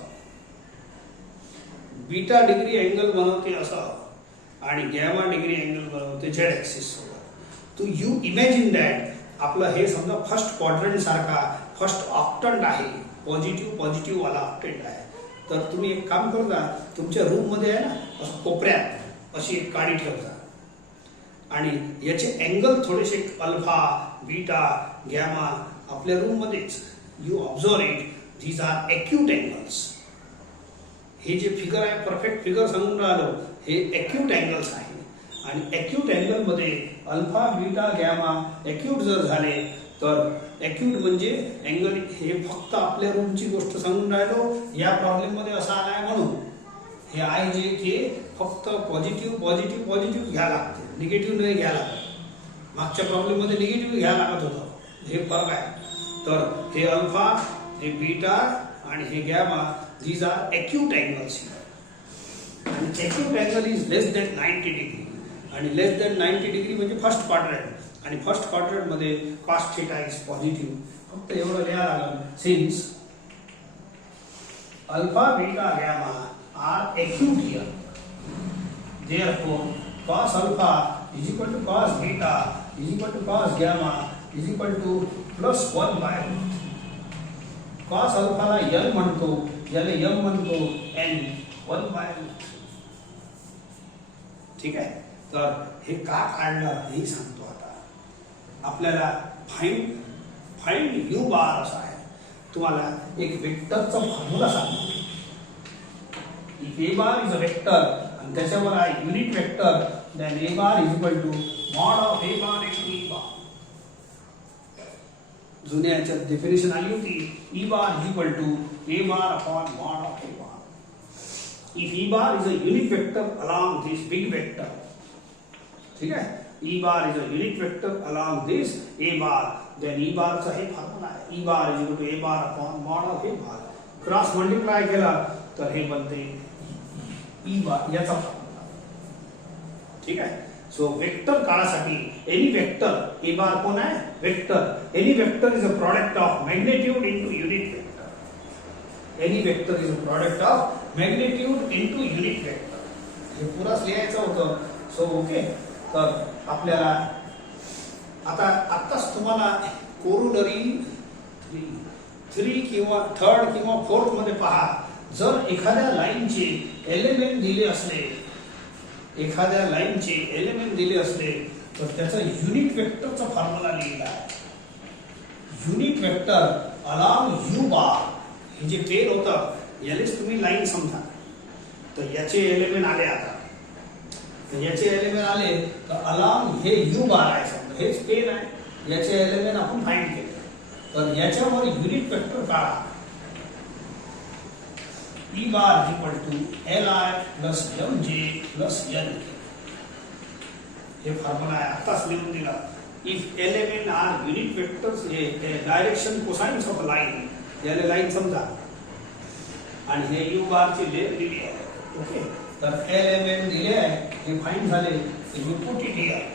बीटा डिग्री अँगल बनवते असं, आणि गॅमा डिग्री अँगल बनवते झेड ऍक्सिस सोबत. तो यू इमॅजिन दॅट आपलं हे समजा फर्स्ट क्वाड्रंट सारखा फर्स्ट ऑक्टंट आहे. पॉझिटिव्ह वाला ऑक्टंट आहे. तर तुम्ही एक काम करता, तुमच्या रूम मध्ये आहे ना असं कोपऱ्यात अशी एक काडी ठेवता आणि याचे अँगल थोडेसे अल्फा, बीटा, गॅमा आपल्या रूम मध्येच you observe it. These are acute angles. हे जे फिगर आहे परफेक्ट फिगर सांगून राहिलो, हे एक्यूट अँगल्स आहे. आणि एक्यूट अँगल मध्ये अल्फा, बीटा, गॅमा एक्यूट जर झाले तर एक्यूट म्हणजे अँगल. हे फक्त आपल्या रूमची गोष्ट सांगून राहिलो. या प्रॉब्लेम मध्ये असा आलाय म्हणून हे आय जे के फक्त पॉझिटिव्ह पॉझिटिव्ह पॉझिटिव्ह घ्यायला लागते, निगेटिव्ह नाही घ्यायला लागत. मागच्या प्रॉब्लेम मध्ये निगेटिव्ह घ्यायला लागत होतं. हे फरक आहे. तर हे अल्फा, हे बीटा आणि हे gamma, these are acute angles here. And acute angle is less than 90 degree. आणि less than 90 degree म्हणजे फर्स्ट क्वाड्रंट. आणि फर्स्ट क्वाड्रंट मध्ये cos theta is positive. फक्त एवढं लिहायला लागलं. Since alpha, beta, gamma are acute here. Therefore, cos alpha is equal to cos beta is equal to cos gamma is equal to plus 1 by cos alpha ला L म्हणतो, याला M म्हणतो, N 1 by. ठीक आहे. तर हे का काढलं हे सांगतो आता. आपल्याला फाइंड यू बार असा आहे. तुम्हाला एक वेक्टरचा फॉर्म्युला सांगतो. If a bar is a vector आणि त्याच्यावर आहे unit vector, then a bar is equal to mod of a bar into e bar. जुन्या याच्यात डेफिनेशन आली होती. E bar is equal to a bar upon mod of a bar. If e bar is a unit vector along this big vector, ठीक है, e bar is a unit vector along this a bar, then E बार चा हे formula आहे. E bar is equal to a bar upon mod of a bar. Cross multiply केला तर हे बनते E बार, याचा फॉर्म्युला. ठीक आहे. सो वेक्टर काढासाठी एनी वेक्टर, ए बार कोण आहे vector. Any vector is a product of magnitude into unit vector. Any vector is a product of magnitude into unit vector. हे पुराच लिहायचं होतं. So okay. तर आपल्याला आताच तुम्हाला कोरोनरी 3 किंवा थर्ड किंवा फोर्थ मध्ये पहा, जर एखाद्या लाईनचे एलिमेंट दिले असले, एखाद्या लाईनचे एलिमेंट दिले असले तर त्याचा युनिट वेक्टरचा फॉर्म्युला लिहिला आहे. युनिट वेक्टर अलॉंग यू बार, हे जे पेन होतं यालेच तुम्ही लाईन समजा. तर याचे एलिमेंट आले, आता तर याचे एलिमेंट आले तर अलॉंग हे यू बार आहे समजा, हेच पेन आहे, याचे एलिमेंट आपण फाइंड केले. तर याच्यावर युनिट वेक्टर काढा. E bar is equal to Li plus Mj plus N. हे फॉर्म्युला आहे, आताच लिहून दिला. If element are unit vectors, हे डायरेक्शन कोसाइन्स ऑफ लाईन, याला लाईन समजा, आणि हे यू बार ची लेंथ दिली आहे. ओके, तर एलिमेंट दिले आहे, हे फाइंड झाले, तर यू पुट इट हियर.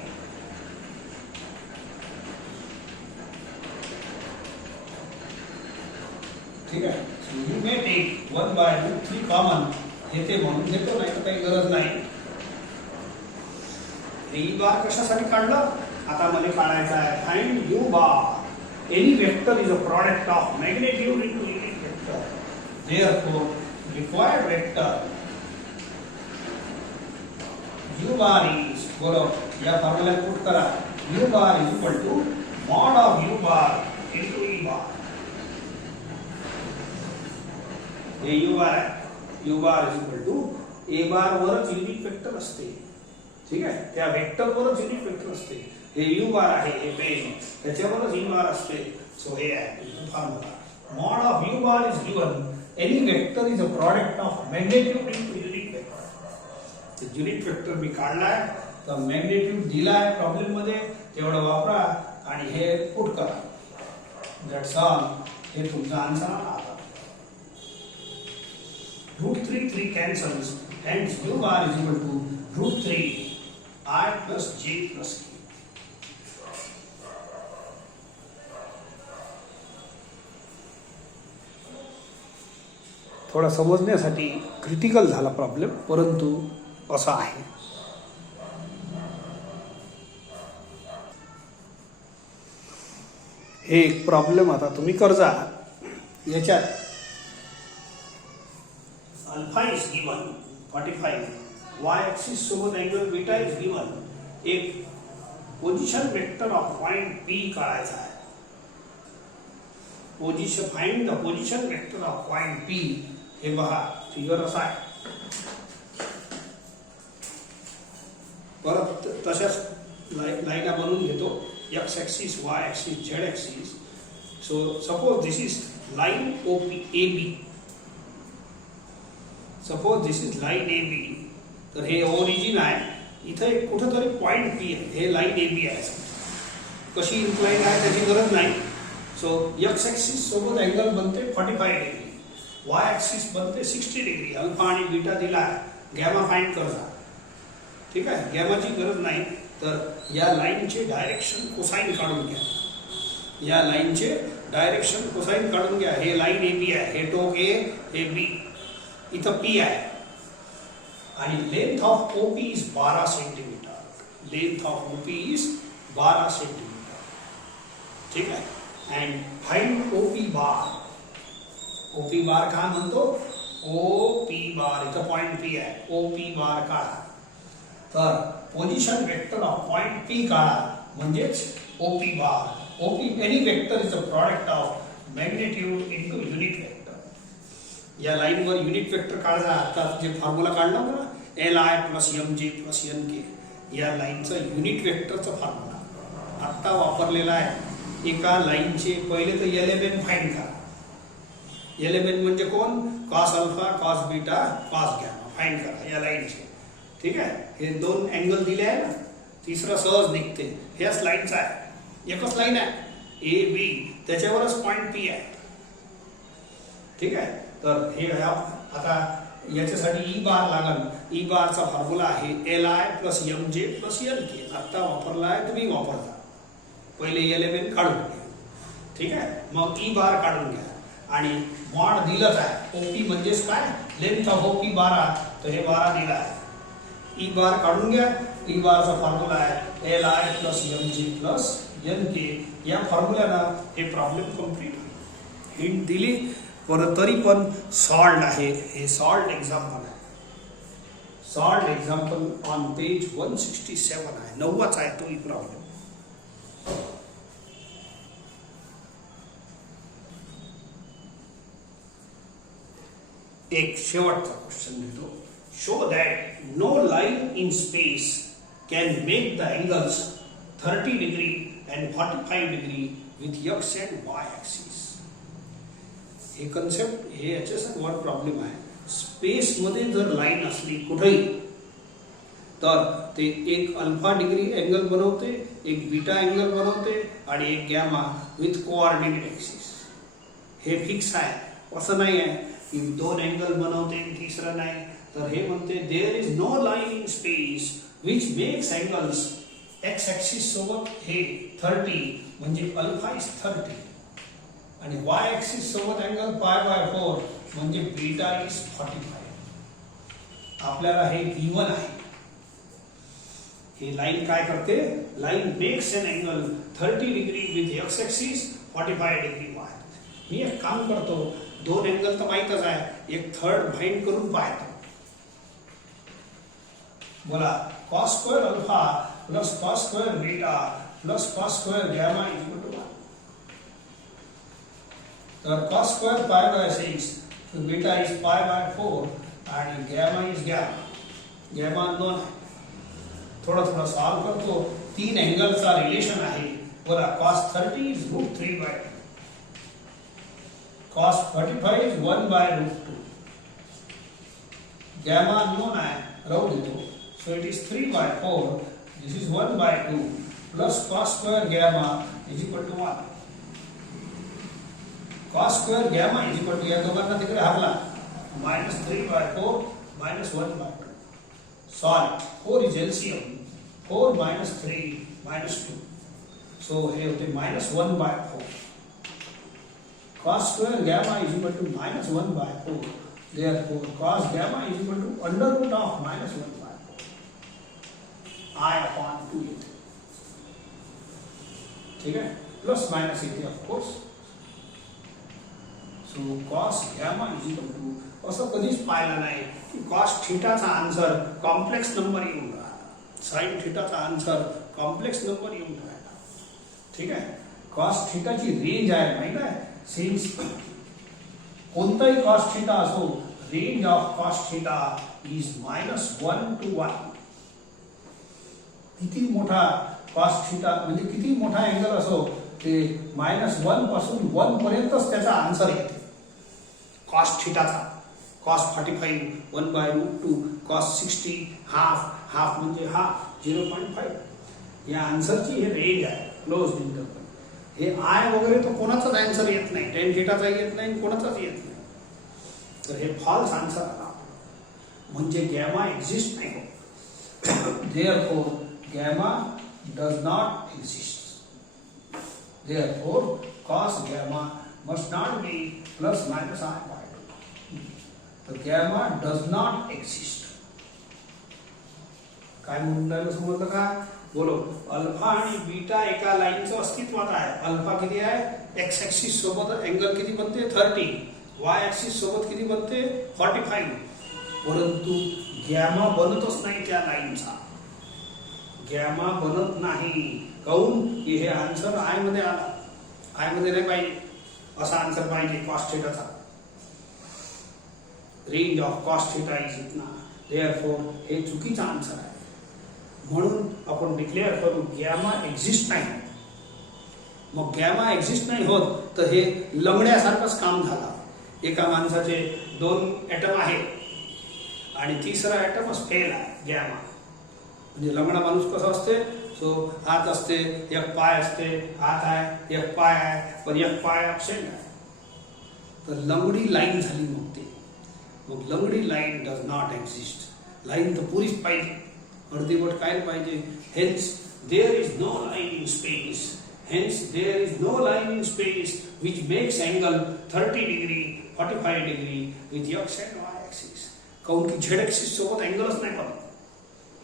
ठीक आहे, यू मे टेक 1/√3 कॉमन, हे ते म्हणून घेतो, नाही तर काही गरज नाही. ई बार कशासाठी काढलं, आता मला काढायचं आहे find u bar. Any vector is a product of magnitude into unit vector. Therefore required vector u bar is, बोलो या फॉर्म्युला पुट करा, u bar is equal to mod of you bar into e bar. हे u bar आहे, u bar is equal to a bar वरच unit vector असते. ठीक आहे, त्या वेक्टर वरच युनिट वेक्टर असते. हे यू बार आहे, हे पेन, त्याच्यावरच यू बार असते. सो हे आहे formula. Mod of you bar is given any vector is a product of magnitude into unit vector. ते युनिट वेक्टर मी काढलाय, तर मॅग्नेट्यूड दिलाय प्रॉब्लेम मध्ये, तेवढं वापरा आणि हे पुट करा. That's all. हे तुमचा आन्सर आला. √3 cancels, hence u bar is equal to √3 I plus j plus k. थोडा समजण्यासाठी क्रिटिकल झाला प्रॉब्लेम, परंतु असा आहे. हे एक प्रॉब्लेम आता तुम्ही करजा. याच्यात alpha is given 45, y axis सोबत एंगल बीटा is given. एक position vector of point P काढायचा आहे. Position, find the position vector of point P. हे पहा, फिगर असा आहे. परत तशाच लाईना बनवून घेतो, x axis, y axis, z axis. So suppose this is line OP AB. Suppose this is line AB. तर हे ओरिजिन आहे, इथे एक कुठेतरी पॉइंट P आहे, हे लाइन AB आहे. कशी इन्क्लाइन आहे त्याची गरज नाही. सो x ऍक्सिस सोबत अँगल बनते 45 डिग्री, y ऍक्सिस बनते 60 डिग्री. अल्फा आणि बीटा दिला आहे, गॅमा फाइंड करा. ठीक आहे, गॅमाची गरज नाही. तर या लाईनचे डायरेक्शन कोसाइन काढून घ्या. या लाईनचे डायरेक्शन कोसाइन काढून घ्या. हे लाइन AB आहे, हे टोक A, हे B, इथं P आहे, आणि length of OP is 12 centimetre. Length of OP is 12 centimetre. ठीक आहे, and find OP bar. OP बार काय म्हणतो, OP बार, इथं पॉइंट P आहे, OP बार काढा. तर position vector of point P काढा, म्हणजेच OP bar. OP any vector is a product of magnitude into unit vector. या लाईनवर युनिट वेक्टर काढा. आता जे फॉर्म्युला काढला होता ना, Li plus Mj plus Nk, या लाईनचा युनिट वेक्टरचा फॉर्म्युला आत्ता वापरलेला आहे. एका लाईनचे पहिले तर एलिमेंट फाइंड करा. एलिमेंट म्हणजे कोण, cos alpha, cos beta, cos gamma find करा या लाईनचे. ठीक आहे, हे दोन अँगल दिले आहे ना, तिसरा सहज निघते. ह्याच लाईनचा आहे, एकच लाईन आहे ए बी, त्याच्यावरच पॉइंट P आहे. ठीक आहे, तर हे आता याच्यासाठी ई बार लागल. ई बारचा फॉर्म्युला आहे Li plus Mj plus Nk. आता वापरला आहे, तुम्ही वापरता. पहिले एलिमेंट काढून घ्या. ठीक आहे, मग ई बार काढून घ्या. आणि मॉड दिलंच आहे, OP म्हणजेच काय, लेंथ ऑफ OP 12, तर हे 12 दिला आहे. ई बार काढून घ्या. ई बारचा फॉर्म्युला आहे Li plus Mj plus Nk. या फॉर्म्युल्यानं हे प्रॉब्लेम कंप्लीट. हिंट दिली पण तरी पण सॉल्ड आहे, हे सॉल्ड एक्झाम्पल आहे. सॉल्ड एक्झाम्पल ऑन पेज 167 आहे, 9वाच आहे तोही प्रॉब्लेम. एक शेवटचा क्वेश्चन देतो. Show that no line in space can make the angles 30 degree and 45 degree with x and y axis. हे कन्सेप्ट हे याच्यासाठी वर्ड प्रॉब्लेम आहे. स्पेसमध्ये जर लाईन असली कुठेही तर ते एक अल्फा डिग्री अँगल बनवते, एक बीटा अँगल बनवते आणि एक गॅमा विथ कोऑर्डिनेट ॲक्सिस. हे फिक्स आहे, असं नाही आहे की दोन अँगल बनवते तिसरं नाही. तर हे म्हणते there is no line in space which makes angles x axis सोबत हे 30 म्हणजे अल्फा इज 30 आणि वाय ॲक्सिस सोबत अँगल π/4 म्हणजे बीटा इज 45. आपल्याला हे गिवन आहे. हे लाईन काय करते, line makes an angle 30 degree with x axis 45 degree y. मी एक काम करतो, दोन अँगल तर माहीतच आहे, एक थर्ड फाइंड करून पाहतो. बोला cos square alpha plus cos square beta plus cos square gamma equal to 1. तर cos स्क्वेअर π/6 बीटा इज π/4 आणि गॅमा इज गॅमा अननोन आहे. थोडं सॉल्व करतो. तीन अँगलचा रिलेशन आहे. बोला cos 30 is √3/2, cos 45 is 1/√2. Gamma unknown आहे, राहू देतो. So it is 3/4. This is 1/2 plus cos square gamma is equal to 1. cos square gamma is equal to, या दोघांना तिकडे हरला, -3/4 -1/2. सॉल्व. 4 is LCM. 4 - 3 - 2. सो हे होते -1/4. cos square gamma is equal to -1/4. Therefore cos gamma is equal to under root of -1/4 I/2 येते. ठीक है, plus minus येते of course. So cos gamma is equal to, असं कधीच पाहिलं नाही की cos थीटाचा आन्सर कॉम्प्लेक्स नंबर येऊन राहिला, sin थीटाचा आन्सर कॉम्प्लेक्स नंबर येऊन राहिला. ठीक आहे, cos थीटाची रेंज आहे माहिती आहे. सिन्स कोणताही cos थीटा असो, range of cos theta is -1 to 1. किती मोठा cos थीटा म्हणजे किती मोठा अँगल असो, ते -1 पासून 1 पर्यंतच त्याचा आन्सर येते cos थीटाचा. cos 45 1/√2, cos 60 हाफ म्हणजे हाफ 0.5. या आन्सरची हे रेंज आहे, क्लोज इंटरवल. हे आय वगैरे तो कोणाचाच आन्सर येत नाही, tan थीटाचा येत नाही, कोणाचाच येत नाही. तर हे फॉल्स आन्सर आला, म्हणजे गॅमा एक्झिस्ट नाही होत. Therefore gamma does not exist. Therefore cos gamma must not be plus minus I/2. तर गॅमा does not exist. काय म्हणून राहिलं समजलं का? बोलो. अल्फा आणि बीटा एका लाईनचं अस्तित्वात आहे. अल्फा किती आहे, एक्स ऍक्सिस सोबत अँगल किती बनते 30, वाय ऍक्सिस सोबत किती बनते 45. परंतु गॅमा बनतच नाही त्या लाईनचा. गॅमा बनत नाही. काऊन की हे आन्सर आय मध्ये आला, आय मध्ये नाही पाहिजे. असा आन्सर पाहिजे cos थीटाचा. Range of cos theta is इतना. देअरफॉर हे चुकीचा आन्सर आहे. म्हणून आपण डिक्लेअर करू गॅमा एक्झिस्ट नाही. मग गॅमा एक्झिस्ट नाही होत तर हे लंगड्यासारखंच काम झालं. एका माणसाचे 2 ॲटम आहेत आणि तिसरा ॲटमच फेल आहे गॅमा. म्हणजे लंगडा माणूस कसा असते, सो हात असते, एक पाय असते, हात आहे, एक पाय आहे, पण एक पाय ॲब्सेंट आहे. तर लंगडी लाईन झाली मग ते. मग लंगडी line does not exist. Line तर पुरीच पाहिजे, अर्धीवट काय पाहिजे. Hence there is no line in space. Hence there is no line in space which makes angle 30 degree 45 degree with x and y axis. काऊन की झेड ॲक्सिस सोबत अँगलच नाही बनत.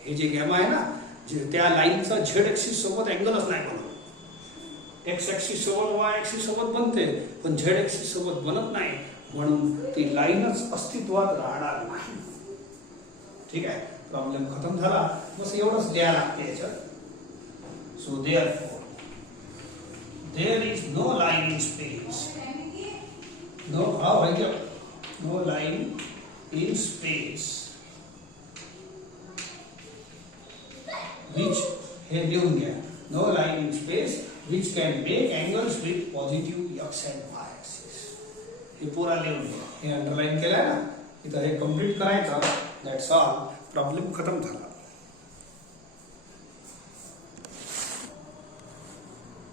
हे जे गॅमा आहे ना, जे त्या लाईनचा झेड ॲक्सिस सोबत अँगलच नाही बनत. एक्स ऍक्सिस सोबत वाय ऍक्सिस सोबत बनते पण झेड ऍक्सिस सोबत बनत नाही म्हणून ती लाईनच अस्तित्वात राहणार नाही. ठीक आहे, प्रॉब्लेम खतम झाला. बस एवढंच द्या लागते याच्यात. So there is no line in space. No line in space which हे लिहून घ्या. No line in space which can make angles with positive x and y axis. हे पुरा लिहून घ्या. हे अंडरलाईन केलंय ना, इथं हे कम्प्लीट करायचं. That's all. प्रॉब्लेम खतम झाला.